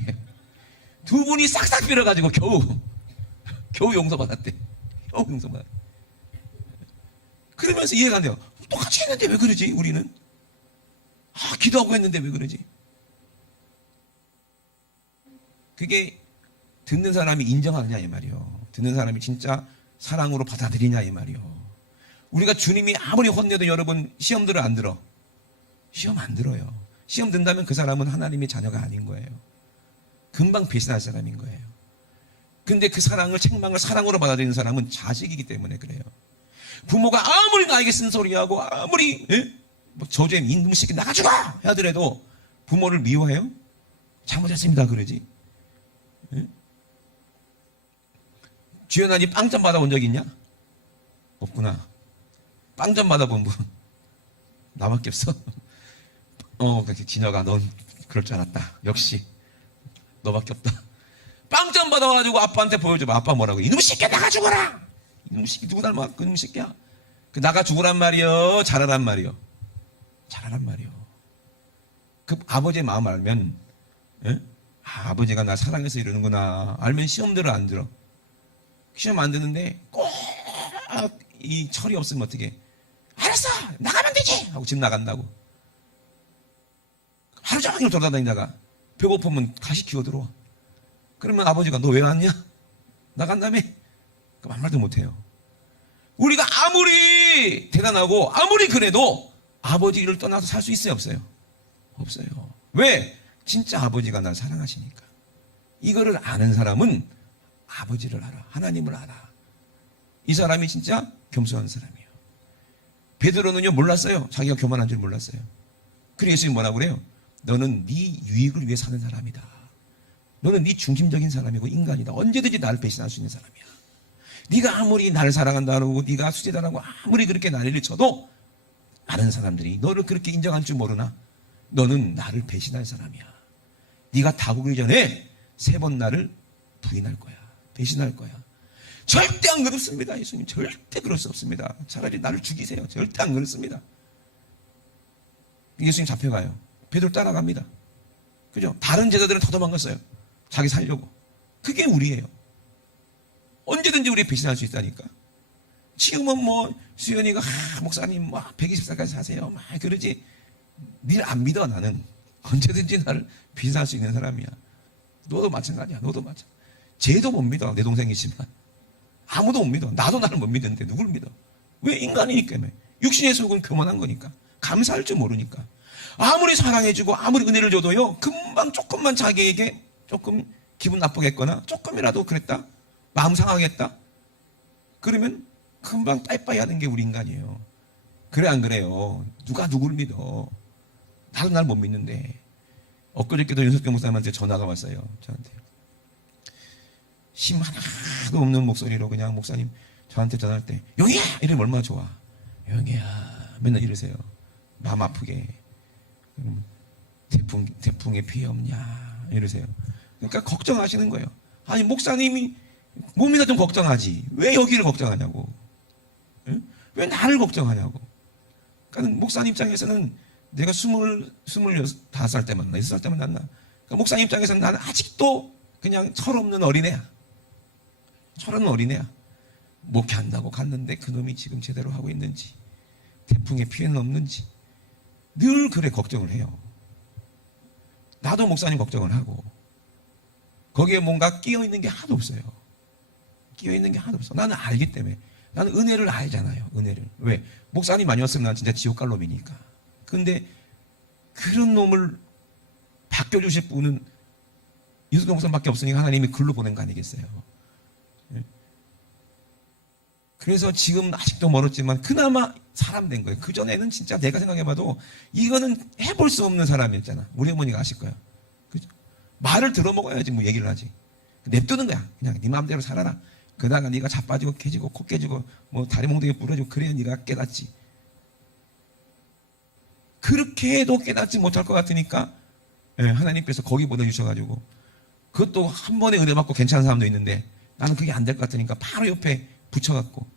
2분이 싹싹 빌어가지고 겨우 용서받았대. 겨우 용서받았대. 그러면서 이해가 안 돼요. 똑같이 했는데 왜 그러지 우리는? 기도하고 했는데 왜 그러지? 그게 듣는 사람이 인정하느냐 이 말이요. 듣는 사람이 진짜 사랑으로 받아들이냐 이 말이요. 우리가 주님이 아무리 혼내도 여러분 시험 들어 안 들어? 시험 안 들어요. 시험 든다면 그 사람은 하나님의 자녀가 아닌 거예요. 금방 배신할 사람인 거예요. 근데 그 사랑을, 책망을 사랑으로 받아들이는 사람은 자식이기 때문에 그래요. 부모가 아무리 나에게 쓴소리하고 아무리 뭐 저주에 이놈 새끼 나가 죽어 하더라도 부모를 미워해요? 잘못했습니다 그러지. 주연아, 니 빵점 받아온 적 있냐? 없구나. 빵 좀 받아본 분 나밖에 없어. 그렇게 진혁아, 넌 그럴 줄 알았다. 역시 너밖에 없다. 빵 좀 받아가지고 아빠한테 보여줘봐. 아빠 뭐라고? 이놈 새끼야, 나가 죽어라. 이놈 새끼 누구 닮아? 그놈 새끼야. 그 나가 죽으란 말이요, 잘하란 말이요. 잘하란 말이요. 그 아버지의 마음 알면, 예? 아버지가 나 사랑해서 이러는구나 알면 시험대로 안 들어. 시험 안 드는데 꼭 이 철이 없으면 어떻게? 알았어, 나가면 되지 하고 집 나간다고. 하루 종일 돌아다니다가 배고프면 다시 기어 들어와. 그러면 아버지가 너 왜 왔냐? 나간다며? 그럼 아무 말도 못해요. 우리가 아무리 대단하고 아무리 그래도 아버지 일을 떠나서 살 수 있어요, 없어요? 없어요. 왜? 진짜 아버지가 날 사랑하시니까. 이거를 아는 사람은 아버지를 알아. 하나님을 알아. 이 사람이 진짜 겸손한 사람이에요. 베드로는요, 몰랐어요. 자기가 교만한 줄 몰랐어요. 그래서 예수님이 뭐라고 그래요? 너는 네 유익을 위해 사는 사람이다. 너는 네 중심적인 사람이고 인간이다. 언제든지 나를 배신할 수 있는 사람이야. 네가 아무리 나를 사랑한다고, 네가 수제다라고 아무리 그렇게 난리를 쳐도 많은 사람들이 너를 그렇게 인정할 줄 모르나 너는 나를 배신할 사람이야. 네가 다구기 전에 3번 나를 부인할 거야. 배신할 거야. 절대 안 그렇습니다. 예수님 절대 그럴 수 없습니다. 차라리 나를 죽이세요. 절대 안 그렇습니다. 예수님 잡혀가요. 베드로 따라갑니다. 그죠? 다른 제자들은 더 도망갔어요. 자기 살려고. 그게 우리예요. 언제든지 우리 배신할 수 있다니까. 지금은 뭐 수연이가 목사님 120살까지 사세요 막 그러지. 닐 안 믿어. 나는 언제든지 나를 배신할 수 있는 사람이야. 너도 마찬가지야. 너도 마찬가지. 쟤도 못 믿어. 내 동생이지만 아무도 못 믿어. 나도 나를 못 믿는데 누굴 믿어? 왜? 인간이니까. 육신의 속은 교만한 거니까. 감사할 줄 모르니까. 아무리 사랑해주고 아무리 은혜를 줘도요, 금방 조금만 자기에게 조금 기분 나쁘겠거나 조금이라도 그랬다, 마음 상하겠다, 그러면 금방 빠이빠이 하는 게 우리 인간이에요. 그래 안 그래요? 누가 누굴 믿어? 나도 날 못 믿는데. 엊그저께도 윤석경 목사님한테 전화가 왔어요. 저한테 힘 하나도 없는 목소리로 그냥 목사님 저한테 전화할 때 영희야! 이러면 얼마나 좋아. 영희야 맨날 이러세요. 마음 아프게. 태풍에 피해 없냐 이러세요. 그러니까 걱정하시는 거예요. 아니 목사님이 몸이나 좀 걱정하지 왜 여기를 걱정하냐고. 응? 왜 나를 걱정하냐고. 그러니까 목사님 입장에서는 내가 25살 때 만나 6살 때 만났나. 그러니까 목사님 입장에서는 나는 아직도 그냥 철없는 어린애야. 철없는 어린애야. 목회한다고 갔는데 그놈이 지금 제대로 하고 있는지, 태풍에 피해는 없는지 늘 그래 걱정을 해요. 나도 목사님 걱정을 하고 거기에 뭔가 끼어있는 게 하나도 없어요. 끼어있는 게 하나도 없어. 나는 알기 때문에. 나는 은혜를 알잖아요. 은혜를. 왜? 목사님 아니었으면 난 진짜 지옥 갈 놈이니까. 근데 그런 놈을 바뀌어주실 분은 유승경 목사님밖에 없으니까 하나님이 글로 보낸 거 아니겠어요. 그래서 지금 아직도 멀었지만 그나마 사람 된 거예요. 그전에는 진짜 내가 생각해봐도 이거는 해볼 수 없는 사람이었잖아. 우리 어머니가 아실 거야. 그죠? 말을 들어먹어야지 뭐 얘기를 하지. 냅두는 거야. 그냥 네 마음대로 살아라. 그러다가 네가 자빠지고 깨지고 코 깨지고 뭐 다리 몽둥이 부러지고 그래야 네가 깨닫지. 그렇게 해도 깨닫지 못할 것 같으니까 하나님께서 거기 보내주셔가지고, 그것도 한 번에 은혜 받고 괜찮은 사람도 있는데 나는 그게 안 될 것 같으니까 바로 옆에 붙여갖고,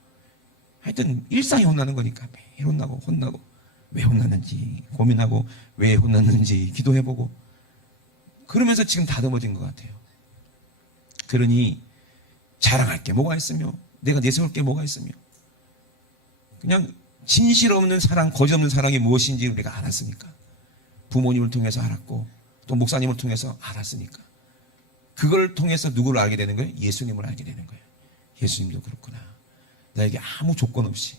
하여튼 일상이 혼나는 거니까 매일 혼나고 왜 혼났는지 고민하고 왜 혼났는지 기도해보고 그러면서 지금 다듬어진 것 같아요. 그러니 자랑할 게 뭐가 있으며 내가 내세울 게 뭐가 있으며, 그냥 진실 없는 사랑, 거짓 없는 사랑이 무엇인지 우리가 알았으니까, 부모님을 통해서 알았고 또 목사님을 통해서 알았으니까, 그걸 통해서 누구를 알게 되는 거예요? 예수님을 알게 되는 거예요. 예수님도 그렇구나. 나에게 아무 조건 없이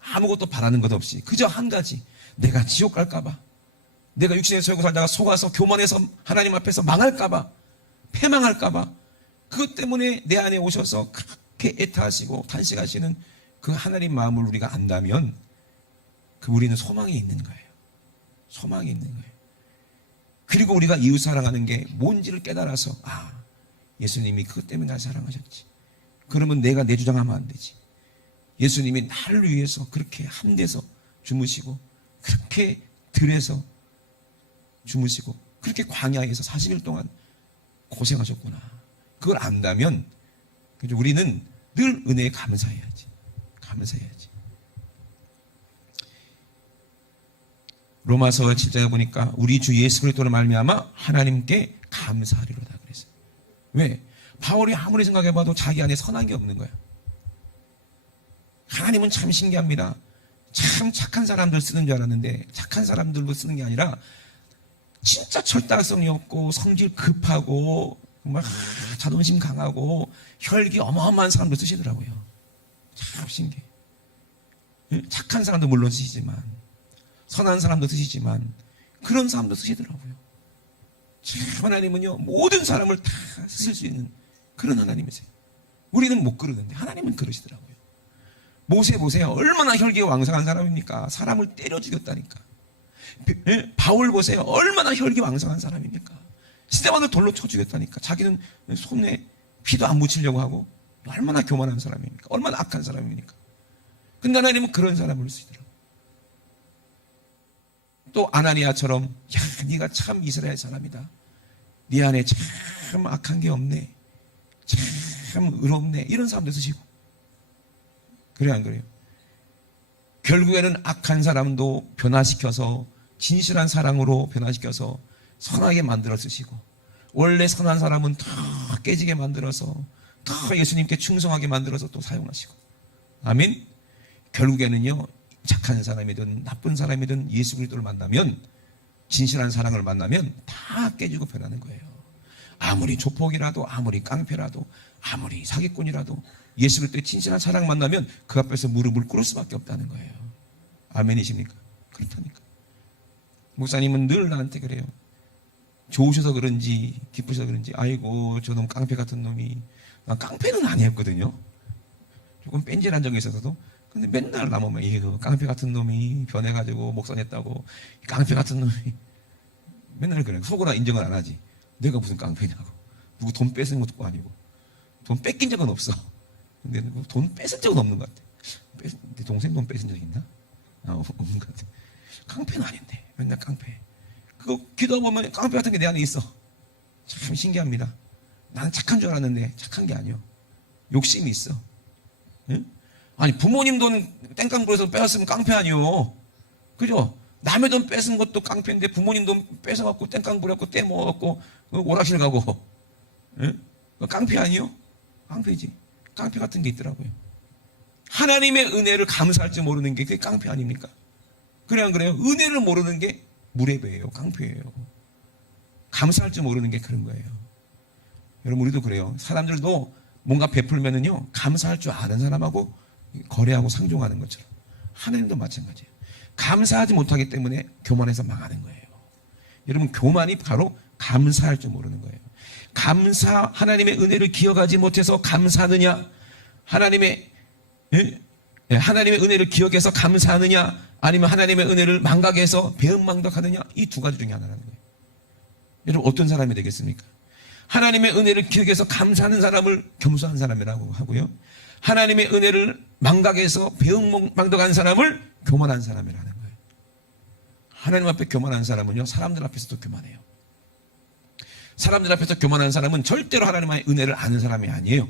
아무것도 바라는 것 없이 그저 한 가지, 내가 지옥 갈까봐, 내가 육신에 살고 살다가 속아서 교만해서 하나님 앞에서 망할까봐, 패망할까봐, 그것 때문에 내 안에 오셔서 그렇게 애타하시고 탄식하시는 그 하나님 마음을 우리가 안다면 우리는 소망이 있는 거예요. 소망이 있는 거예요. 그리고 우리가 이웃 사랑하는 게 뭔지를 깨달아서, 예수님이 그것 때문에 날 사랑하셨지. 그러면 내가 내 주장하면 안 되지. 예수님이 나를 위해서 그렇게 함대서 주무시고 그렇게 들에서 주무시고 그렇게 광야에서 40일 동안 고생하셨구나. 그걸 안다면 우리는 늘 은혜에 감사해야지. 감사해야지. 로마서 7장에 보니까 우리 주 예수 그리스도로 말미암아 하나님께 감사하리로다 그랬어요. 왜? 바울이 아무리 생각해봐도 자기 안에 선한 게 없는 거야. 하나님은 참 신기합니다. 참 착한 사람들 쓰는 줄 알았는데 착한 사람들로 쓰는 게 아니라 진짜 철딱성이 없고 성질 급하고 막 자존심 강하고 혈기 어마어마한 사람들 쓰시더라고요. 참 신기해. 착한 사람도 물론 쓰시지만 선한 사람도 쓰시지만 그런 사람도 쓰시더라고요. 참 하나님은요 모든 사람을 다 쓰실 수 있는 그런 하나님이세요. 우리는 못 그러는데 하나님은 그러시더라고요. 모세 보세요. 얼마나 혈기가 왕성한 사람입니까? 사람을 때려 죽였다니까. 바울 보세요. 얼마나 혈기 왕성한 사람입니까? 스데반을 돌로 쳐 죽였다니까. 자기는 손에 피도 안 묻히려고 하고 얼마나 교만한 사람입니까? 얼마나 악한 사람입니까? 근데 하나님은 그런 사람을 쓰시더라고요. 또 아나니아처럼 야 네가 참 이스라엘 사람이다. 네 안에 참 악한 게 없네. 참 의롭네. 이런 사람도 쓰시고. 그래요 안 그래요? 결국에는 악한 사람도 변화시켜서 진실한 사랑으로 변화시켜서 선하게 만들어 쓰시고 원래 선한 사람은 다 깨지게 만들어서 다 예수님께 충성하게 만들어서 또 사용하시고 아멘. 결국에는요 착한 사람이든 나쁜 사람이든 예수 그리스도를 만나면 진실한 사랑을 만나면 다 깨지고 변하는 거예요. 아무리 조폭이라도 아무리 깡패라도 아무리 사기꾼이라도 예수 그리스도의 진실한 사랑 만나면 그 앞에서 무릎을 꿇을 수밖에 없다는 거예요. 아멘이십니까? 그렇다니까. 목사님은 늘 나한테 그래요. 좋으셔서 그런지 기쁘셔서 그런지 아이고 저놈 깡패 같은 놈이 난 깡패는 아니었거든요. 조금 뺀질한 적이 있어서도 근데 맨날 나보면 이거 깡패 같은 놈이 변해가지고 목사 냈다고 깡패 같은 놈이 맨날 그래. 속으로 인정을 안 하지. 내가 무슨 깡패냐고. 누구 돈 뺏은 것도 아니고 돈 뺏긴 적은 없어. 근데 돈 뺏은 적은 없는 것 같아. 내 동생 돈 뺏은 적 있나? 없는 것 같아. 깡패는 아닌데 맨날 깡패. 그거 기도해보면 깡패 같은 게 내 안에 있어. 참 신기합니다. 나는 착한 줄 알았는데 착한 게 아니요. 욕심이 있어. 응? 아니 부모님 돈 땡깡부에서 뺏었으면 깡패 아니요. 그죠? 남의 돈 뺏은 것도 깡패인데 부모님 돈 뺏어갖고 땡깡 부려갖고 떼먹어갖고 오락실 가고 응? 깡패 아니요? 깡패지. 깡패 같은 게 있더라고요. 하나님의 은혜를 감사할 줄 모르는 게 그게 깡패 아닙니까? 그래 안 그래요? 은혜를 모르는 게 무례배예요. 깡패예요. 감사할 줄 모르는 게 그런 거예요. 여러분 우리도 그래요. 사람들도 뭔가 베풀면은요 감사할 줄 아는 사람하고 거래하고 상종하는 것처럼 하나님도 마찬가지예요. 감사하지 못하기 때문에 교만해서 망하는 거예요. 여러분 교만이 바로 감사할 줄 모르는 거예요. 하나님의 은혜를 기억하지 못해서 감사하느냐? 하나님의 은혜를 기억해서 감사하느냐? 아니면 하나님의 은혜를 망각해서 배은망덕하느냐? 이 두 가지 중에 하나라는 거예요. 여러분 어떤 사람이 되겠습니까? 하나님의 은혜를 기억해서 감사하는 사람을 겸손한 사람이라고 하고요. 하나님의 은혜를 망각해서 배은망덕한 사람을 교만한 사람이라는 거예요. 하나님 앞에 교만한 사람은요 사람들 앞에서도 교만해요. 사람들 앞에서 교만한 사람은 절대로 하나님의 은혜를 아는 사람이 아니에요.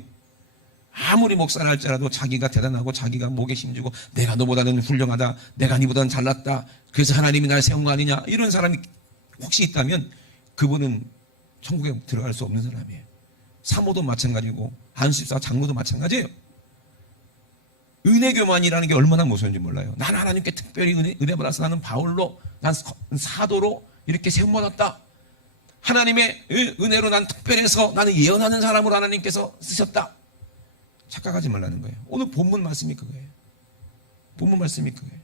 아무리 목사를 할지라도 자기가 대단하고 자기가 목에 힘주고 내가 너보다는 훌륭하다, 내가 니보다는 잘났다, 그래서 하나님이 날 세운 거 아니냐, 이런 사람이 혹시 있다면 그분은 천국에 들어갈 수 없는 사람이에요. 사모도 마찬가지고 안수집사 장로도 마찬가지예요. 은혜 교만이라는 게 얼마나 무서운지 몰라요. 나는 하나님께 특별히 은혜 받아서 나는 바울로, 난 사도로 이렇게 세움받았다. 하나님의 은혜로 난 특별해서 나는 예언하는 사람으로 하나님께서 쓰셨다. 착각하지 말라는 거예요. 오늘 본문 말씀이 그거예요. 본문 말씀이 그거예요.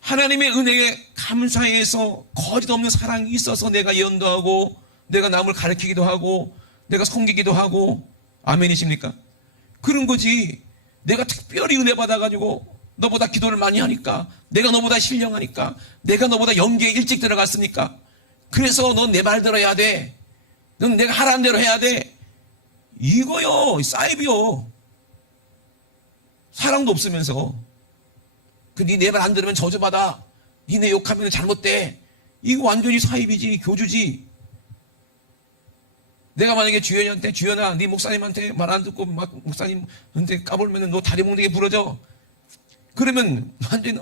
하나님의 은혜에 감사해서 거짓 없는 사랑이 있어서 내가 예언도 하고 내가 남을 가르치기도 하고 내가 섬기기도 하고 아멘이십니까? 그런 거지. 내가 특별히 은혜 받아가지고 너보다 기도를 많이 하니까, 내가 너보다 신령하니까, 내가 너보다 연기에 일찍 들어갔으니까 그래서 넌 내 말 들어야 돼, 넌 내가 하라는 대로 해야 돼, 이거요 사이비요. 사랑도 없으면서 네 말 안 들으면 저주받아. 니네 욕하면 잘못돼. 이거 완전히 사입이지, 교주지. 내가 만약에 주연이한테, 주연아, 네 목사님한테 말 안 듣고 막 목사님한테 까불면 너 다리 몽둥이 부러져. 그러면 완전히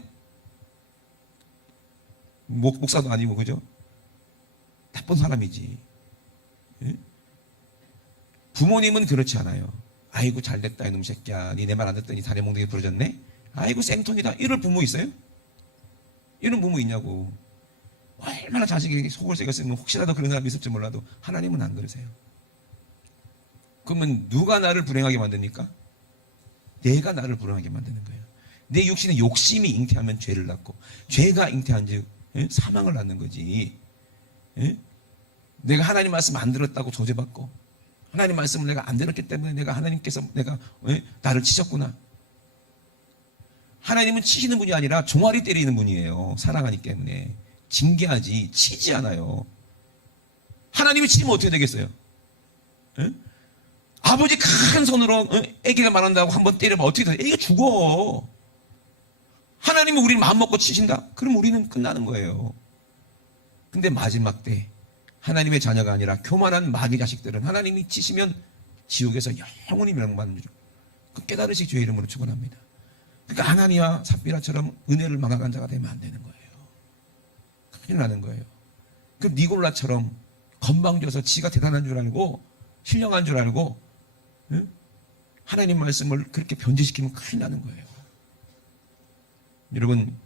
목사도 아니고, 그죠? 나쁜 사람이지. 예? 부모님은 그렇지 않아요. 아이고 잘됐다 이놈 새끼야. 니네 말 안 듣더니 다리 몽둥이 부러졌네. 아이고 생통이다. 이럴 부모 있어요? 이런 부모 있냐고. 얼마나 자식이 속을 새겼으면 혹시라도 그런 사람이 있을지 몰라도 하나님은 안 그러세요. 그러면 누가 나를 불행하게 만듭니까? 내가 나를 불행하게 만드는 거예요. 내 육신의 욕심이 잉태하면 죄를 낳고, 죄가 잉태한 즉 사망을 낳는 거지. 예? 내가 하나님 말씀 안 들었다고 저주받고, 하나님 말씀을 내가 안 들었기 때문에 내가 하나님께서 내가 나를 치셨구나. 하나님은 치시는 분이 아니라 종아리 때리는 분이에요. 사랑하기 때문에. 징계하지 치지 않아요. 하나님이 치면 어떻게 되겠어요? 에? 아버지 큰 손으로 애기가 말한다고 한번 때려봐 어떻게 돼? 애기가 죽어. 하나님이 우리를 마음먹고 치신다? 그럼 우리는 끝나는 거예요. 근데 마지막 때 하나님의 자녀가 아니라 교만한 마귀 자식들은 하나님이 치시면 지옥에서 영원히 멸망받는 줄 그 깨달으시 주의 이름으로 축원합니다. 그러니까 아나니와 삽비라처럼 은혜를 망각한 자가 되면 안 되는 거예요. 큰일 나는 거예요. 그 니골라처럼 건방져서 지가 대단한 줄 알고 신령한 줄 알고 응? 하나님 말씀을 그렇게 변질시키면 큰일 나는 거예요. 여러분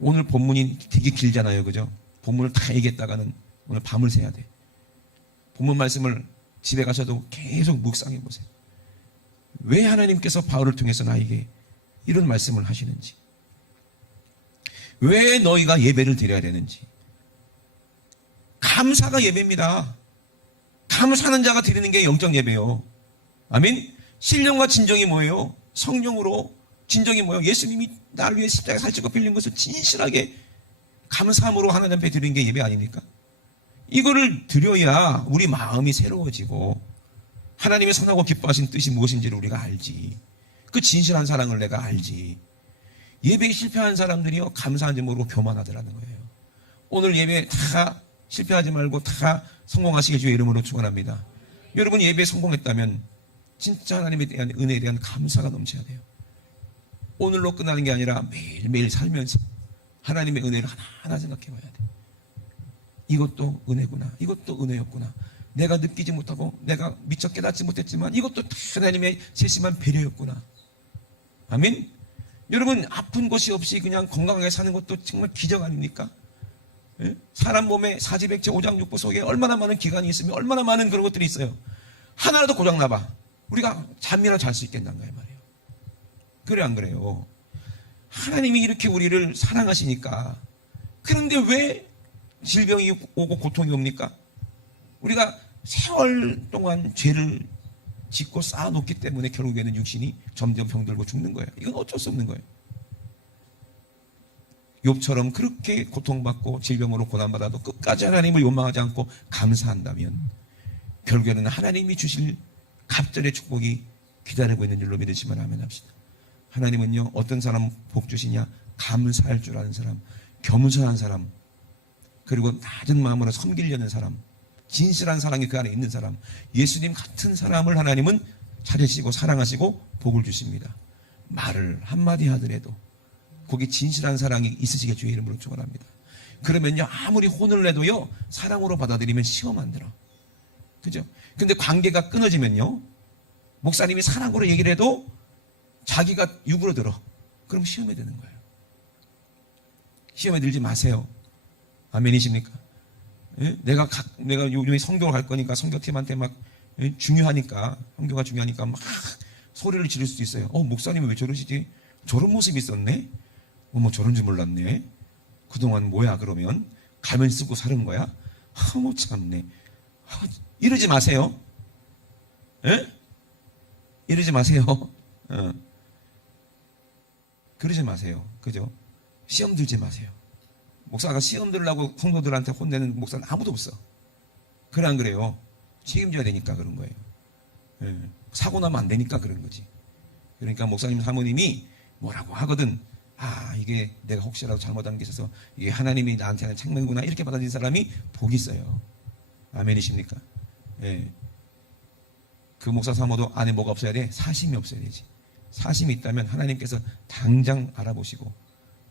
오늘 본문이 되게 길잖아요. 그죠? 본문을 다 얘기했다가는 오늘 밤을 새야 돼. 본문 말씀을 집에 가셔도 계속 묵상해 보세요. 왜 하나님께서 바울을 통해서 나에게 이런 말씀을 하시는지, 왜 너희가 예배를 드려야 되는지. 감사가 예배입니다. 감사하는 자가 드리는 게 영적 예배요. 아멘. 신령과 진정이 뭐예요? 성령으로 진정이 뭐예요? 예수님이 나를 위해 십자가에 살찌고 빌린 것을 진실하게 감사함으로 하나님 앞에 드리는 게 예배 아닙니까? 이거를 드려야 우리 마음이 새로워지고 하나님의 선하고 기뻐하신 뜻이 무엇인지를 우리가 알지. 그 진실한 사랑을 내가 알지. 예배에 실패한 사람들이요 감사한지 모르고 교만하더라는 거예요. 오늘 예배 다 실패하지 말고 다 성공하시길 주의 이름으로 축원합니다. 여러분 예배에 성공했다면 진짜 하나님에 대한 은혜에 대한 감사가 넘쳐야 돼요. 오늘로 끝나는 게 아니라 매일매일 살면서 하나님의 은혜를 하나하나 생각해 봐야 돼. 이것도 은혜구나. 이것도 은혜였구나. 내가 느끼지 못하고 내가 미처 깨닫지 못했지만 이것도 다 하나님의 세심한 배려였구나. 아멘. 여러분 아픈 것이 없이 그냥 건강하게 사는 것도 정말 기적 아닙니까? 예? 사람 몸에 사지백체 오장육부 속에 얼마나 많은 기관이 있으면 얼마나 많은 그런 것들이 있어요. 하나라도 고장나봐 우리가 잠이나 잘 수 있겠는가 말이에요. 그래 안 그래요? 하나님이 이렇게 우리를 사랑하시니까. 그런데 왜 질병이 오고 고통이 옵니까? 우리가 세월 동안 죄를 짓고 쌓아놓기 때문에 결국에는 육신이 점점 병들고 죽는 거예요. 이건 어쩔 수 없는 거예요. 욥처럼 그렇게 고통받고 질병으로 고난받아도 끝까지 하나님을 원망하지 않고 감사한다면 결국에는 하나님이 주실 갑절의 축복이 기다리고 있는 줄로 믿으시면 아멘 합시다. 하나님은요 어떤 사람 복 주시냐? 감사할 줄 아는 사람, 겸손한 사람, 그리고 낮은 마음으로 섬기려는 사람, 진실한 사랑이 그 안에 있는 사람, 예수님 같은 사람을 하나님은 찾으시고 사랑하시고 복을 주십니다. 말을 한마디 하더라도 거기 진실한 사랑이 있으시게 주의 이름으로 축원합니다. 그러면요 아무리 혼을 내도요 사랑으로 받아들이면 시험 안 들어. 그죠? 근데 관계가 끊어지면요 목사님이 사랑으로 얘기를 해도 자기가 육으로 들어. 그럼 시험에 드는 거예요. 시험에 들지 마세요. 아멘이십니까? 예? 내가 요즘에 성교를 갈 거니까 성교팀한테 막 중요하니까 성교가 중요하니까 막 소리를 지를 수도 있어요. 목사님은 왜 저러시지? 저런 모습이 있었네? 어머 저런 줄 몰랐네. 그동안 뭐야 그러면? 가면 쓰고 사는 거야? 어머 참네. 이러지 마세요. 예? 이러지 마세요. 그러지 마세요. 그죠? 시험 들지 마세요. 목사가 시험 들으려고 성도들한테 혼내는 목사는 아무도 없어. 그래 안 그래요? 책임져야 되니까 그런 거예요. 예. 사고 나면 안 되니까 그런 거지. 그러니까 목사님 사모님이 뭐라고 하거든, 이게 내가 혹시라도 잘못한 게 있어서 이게 하나님이 나한테 하는 책망이구나, 이렇게 받아들인 사람이 복이 있어요. 아멘이십니까? 예. 그 목사 사모도 안에 뭐가 없어야 돼? 사심이 없어야 되지. 사심이 있다면 하나님께서 당장 알아보시고,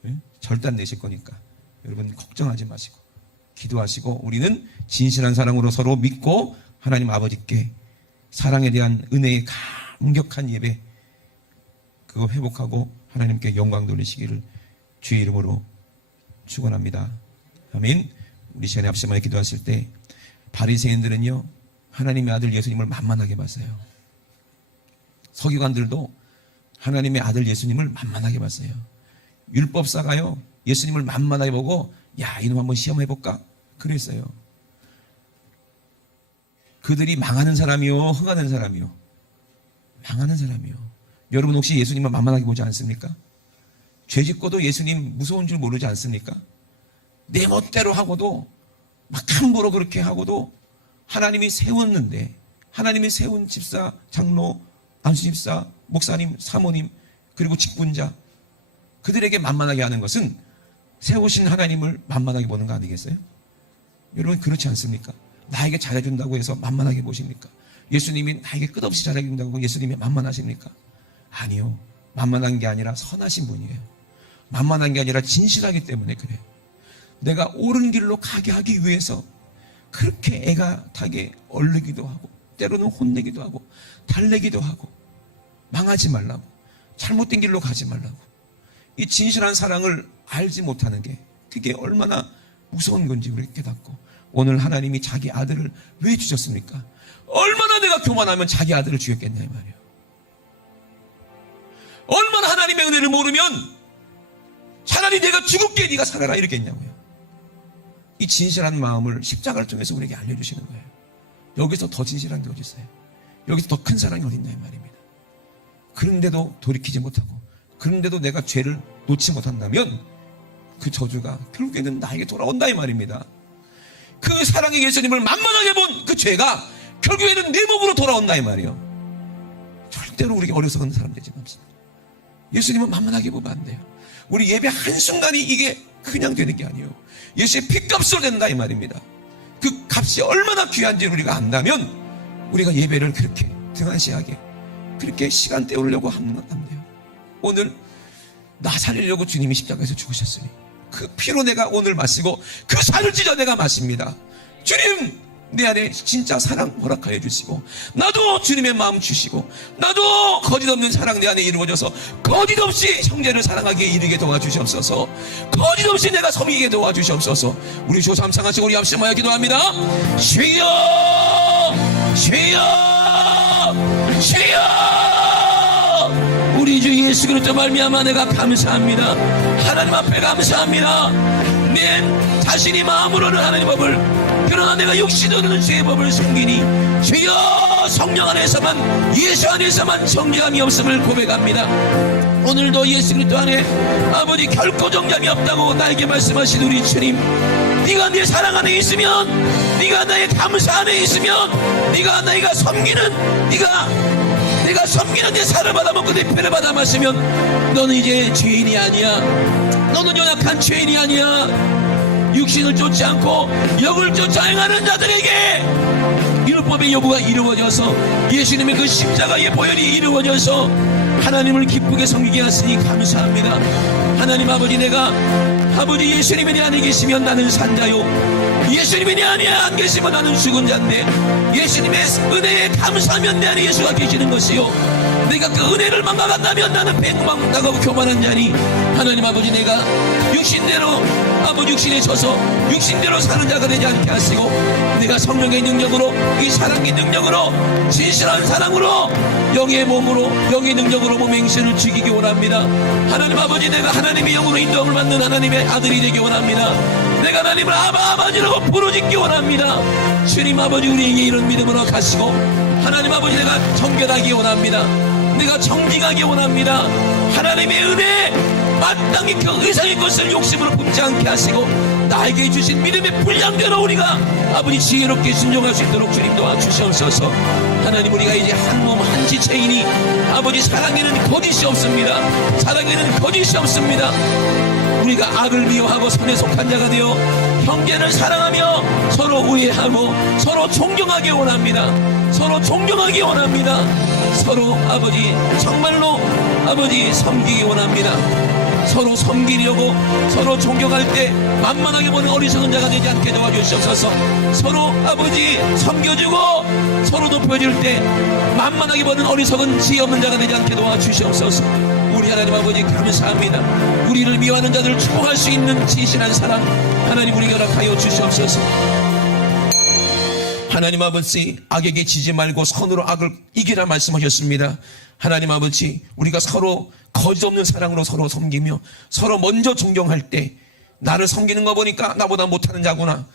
예? 절단 내실 거니까 여러분 걱정하지 마시고 기도하시고, 우리는 진실한 사랑으로 서로 믿고 하나님 아버지께 사랑에 대한 은혜의 감격한 예배 그거 회복하고 하나님께 영광 돌리시기를 주의 이름으로 축원합니다. 아멘. 우리 시간에 앞서만 기도하실 때 바리새인들은요, 하나님의 아들 예수님을 만만하게 봤어요. 서기관들도 하나님의 아들 예수님을 만만하게 봤어요. 율법사가요, 예수님을 만만하게 보고 야, 이놈 한번 시험해볼까? 그랬어요. 그들이 망하는 사람이요, 흥하는 사람이요? 망하는 사람이요. 여러분 혹시 예수님을 만만하게 보지 않습니까? 죄짓고도 예수님 무서운 줄 모르지 않습니까? 내 멋대로 하고도 막 함부로 그렇게 하고도 하나님이 세웠는데, 하나님이 세운 집사, 장로, 안수집사, 목사님, 사모님, 그리고 직분자, 그들에게 만만하게 하는 것은 세우신 하나님을 만만하게 보는 거 아니겠어요? 여러분 그렇지 않습니까? 나에게 잘해준다고 해서 만만하게 보십니까? 예수님이 나에게 끝없이 잘해준다고 예수님이 만만하십니까? 아니요. 만만한 게 아니라 선하신 분이에요. 만만한 게 아니라 진실하기 때문에 그래요. 내가 옳은 길로 가게 하기 위해서 그렇게 애가 타게 얼르기도 하고, 때로는 혼내기도 하고, 달래기도 하고, 망하지 말라고, 잘못된 길로 가지 말라고. 이 진실한 사랑을 알지 못하는 게 그게 얼마나 무서운 건지 우리 깨닫고, 오늘 하나님이 자기 아들을 왜 주셨습니까? 얼마나 내가 교만하면 자기 아들을 주겠겠냐 이 말이에요. 얼마나 하나님의 은혜를 모르면 차라리 내가 죽을게 네가 살아라 이랬겠냐고요. 이 진실한 마음을 십자가를 통해서 우리에게 알려주시는 거예요. 여기서 더 진실한 게 어디 있어요? 여기서 더 큰 사랑이 어디 있냐 이 말입니다. 그런데도 돌이키지 못하고, 그런데도 내가 죄를 놓지 못한다면 그 저주가 결국에는 나에게 돌아온다 이 말입니다. 그 사랑의 예수님을 만만하게 본 그 죄가 결국에는 내 몸으로 돌아온다 이 말이에요. 절대로 우리가 어리석은 사람 되지 맙시다. 예수님은 만만하게 보면 안 돼요. 우리 예배 한순간이 이게 그냥 되는 게 아니에요. 예수의 피값으로 된다 이 말입니다. 그 값이 얼마나 귀한지 우리가 안다면 우리가 예배를 그렇게 등한시하게 그렇게 시간 때우려고 하면 안 돼요. 오늘 나 살리려고 주님이 십자가에서 죽으셨으니 그 피로 내가 오늘 마시고 그 살을 찢어 내가 마십니다. 주님 내 안에 진짜 사랑 허락하여 주시고, 나도 주님의 마음 주시고, 나도 거짓없는 사랑 내 안에 이루어져서 거짓없이 형제를 사랑하기에 이르게 도와주시옵소서. 거짓없이 내가 섬기게 도와주시옵소서. 우리 조삼상하시고 우리 합심하여 기도합니다. 주여 주여 주여, 우리 주 예수 그리스도 말미암아 내가 감사합니다. 하나님 앞에 감사합니다. 내 자신이 마음으로는 하나님 법을, 그러나 내가 육신으로는 주의 법을 숨기니 주여 성령 안에서만, 예수 안에서만 정죄함이 없음을 고백합니다. 오늘도 예수 그리스도 안에 아버지 결코 정죄함이 없다고 나에게 말씀하신 우리 주님, 네가 내 사랑 안에 있으면, 네가 나의 감사 안에 있으면, 네가 내가 섬기는, 내가 섬기는 내 살을 받아먹고 내 피를 받아 마시면 너는 이제 죄인이 아니야. 너는 연약한 죄인이 아니야. 육신을 쫓지 않고 영을 쫓아 행하는 자들에게 율법의 여부가 이루어져서 예수님의 그 십자가의 보혈이 이루어져서 하나님을 기쁘게 섬기게 하시니 감사합니다. 하나님 아버지, 내가 아버지 예수님이 내 안에 계시면 나는 산자요, 예수님이 내 안에 안 계시면 나는 죽은 자인데, 예수님의 은혜에 감사하면 내 안에 예수가 계시는 것이요, 내가 그 은혜를 망각한다면 나는 배구망당하고 교만한 자니, 하나님 아버지 내가 육신대로 아버지 육신에 져서 육신대로 사는 자가 되지 않게 하시고, 내가 성령의 능력으로, 이 사랑의 능력으로, 진실한 사랑으로, 영의 몸으로, 영의 능력으로 몸의 행실을 지키기 원합니다. 하나님 아버지, 내가 하나님의 영으로 인도함을 받는 하나님의 아들이 되기 원합니다. 내가 하나님을 아버지라고 부르짖기 원합니다. 주님 아버지, 우리에게 이런 믿음을 허락하시고, 하나님 아버지 내가 정결하기 원합니다. 내가 정직하기 원합니다. 하나님의 은혜 마땅히 그 의상의 것을 욕심으로 품지 않게 하시고, 나에게 주신 믿음의 분량대로 우리가 아버지 지혜롭게 순종할 수 있도록 주님 도와주시옵소서. 하나님, 우리가 이제 한 몸 한 지체이니 아버지 사랑에는 거짓이 없습니다. 사랑에는 거짓이 없습니다. 우리가 악을 미워하고 선에 속한 자가 되어 형제를 사랑하며 서로 우애하고 서로 존경하기 원합니다. 서로 존경하기 원합니다. 서로 아버지 정말로 아버지 섬기기 원합니다. 서로 섬기려고 서로 존경할 때 만만하게 보는 어리석은 자가 되지 않게 도와주시옵소서. 서로 아버지 섬겨주고 서로 높여줄 때 만만하게 보는 어리석은 지혜 없는 자가 되지 않게 도와주시옵소서. 우리 하나님 아버지 감사합니다. 우리를 미워하는 자들을 축복할 수 있는 진실한 사랑 하나님 우리에게 허락하여 주시옵소서. 하나님 아버지, 악에게 지지 말고 선으로 악을 이기라 말씀하셨습니다. 하나님 아버지, 우리가 서로 거짓 없는 사랑으로 서로 섬기며 서로 먼저 존경할 때 나를 섬기는 거 보니까 나보다 못하는 자구나,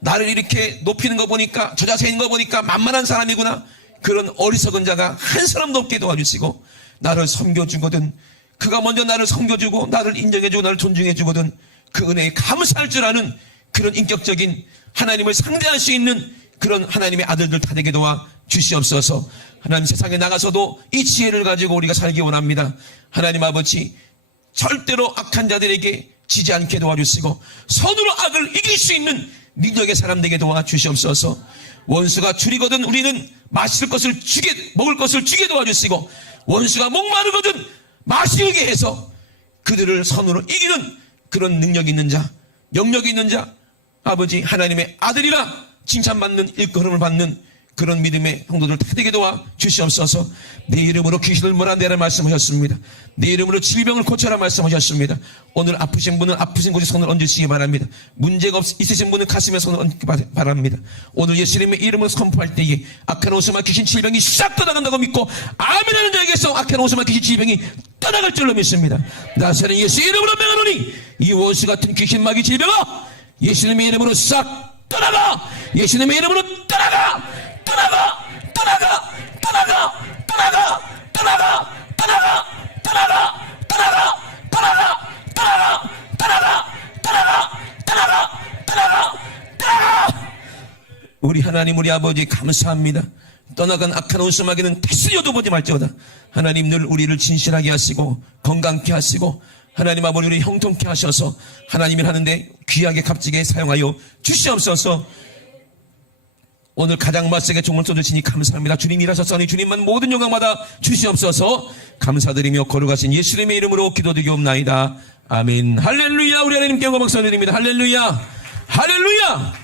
나를 이렇게 높이는 거 보니까 저 자세인 거 보니까 만만한 사람이구나, 그런 어리석은 자가 한 사람도 없게 도와주시고 나를 섬겨주거든, 그가 먼저 나를 섬겨주고 나를 인정해주고 나를 존중해주거든 그 은혜에 감사할 줄 아는 그런 인격적인 하나님을 상대할 수 있는 그런 하나님의 아들들 다 되게 도와 주시옵소서. 하나님, 세상에 나가서도 이 지혜를 가지고 우리가 살기 원합니다. 하나님 아버지, 절대로 악한 자들에게 지지 않게 도와주시고 선으로 악을 이길 수 있는 능력의 사람 되게 도와주시옵소서. 원수가 줄이거든 우리는 마실 것을 주게, 먹을 것을 주게 도와주시고 원수가 목마르거든 마시게 해서 그들을 선으로 이기는 그런 능력 있는 자, 영역 있는 자, 아버지 하나님의 아들이라 칭찬받는 일컬음을 받는 그런 믿음의 성도들 다 되게 도와 주시옵소서. 내 이름으로 귀신을 몰아내라 말씀하셨습니다. 내 이름으로 질병을 고쳐라 말씀하셨습니다. 오늘 아프신 분은 아프신 곳에 손을 얹으시기 바랍니다. 문제가 있으신 분은 가슴에 손을 얹기 바랍니다. 오늘 예수님의 이름을 선포할 때에 악한 오수마 귀신 질병이 싹 떠나간다고 믿고 아멘하는 자에게서 악한 오수마 귀신 질병이 떠나갈 줄로 믿습니다. 나사는 예수 이름으로 명하노니 이 원수 같은 귀신 마귀 질병아 예수님의 이름으로 싹 떠나가! 예수님의 이름으로 떠나가! 떠나가! 떠나가! 떠나가! 떠나가! 떠나가! 떠나가! 떠나가! 떠나가! 떠나가! 떠나가! 떠나가! 떠나가! 떠나가! 떠나가! 떠나가! 우리 하나님, 우리 아버지 감사합니다. 떠나간 악한 원수마귀는 다스려도 보지 말지어다. 하나님, 늘 우리를 진실하게 하시고 건강케 하시고 하나님 아버지 우리 형통케 하셔서 하나님이 하는데 귀하게 값지게 사용하여 주시옵소서. 오늘 가장 맛있게 종을 쏘주시니 감사합니다. 주님 일하셨으니 주님만 모든 영광받아 주시옵소서. 감사드리며 거룩하신 예수님의 이름으로 기도드리옵나이다. 아멘. 할렐루야. 우리 하나님께 영광 박수 드립니다. 할렐루야. 할렐루야.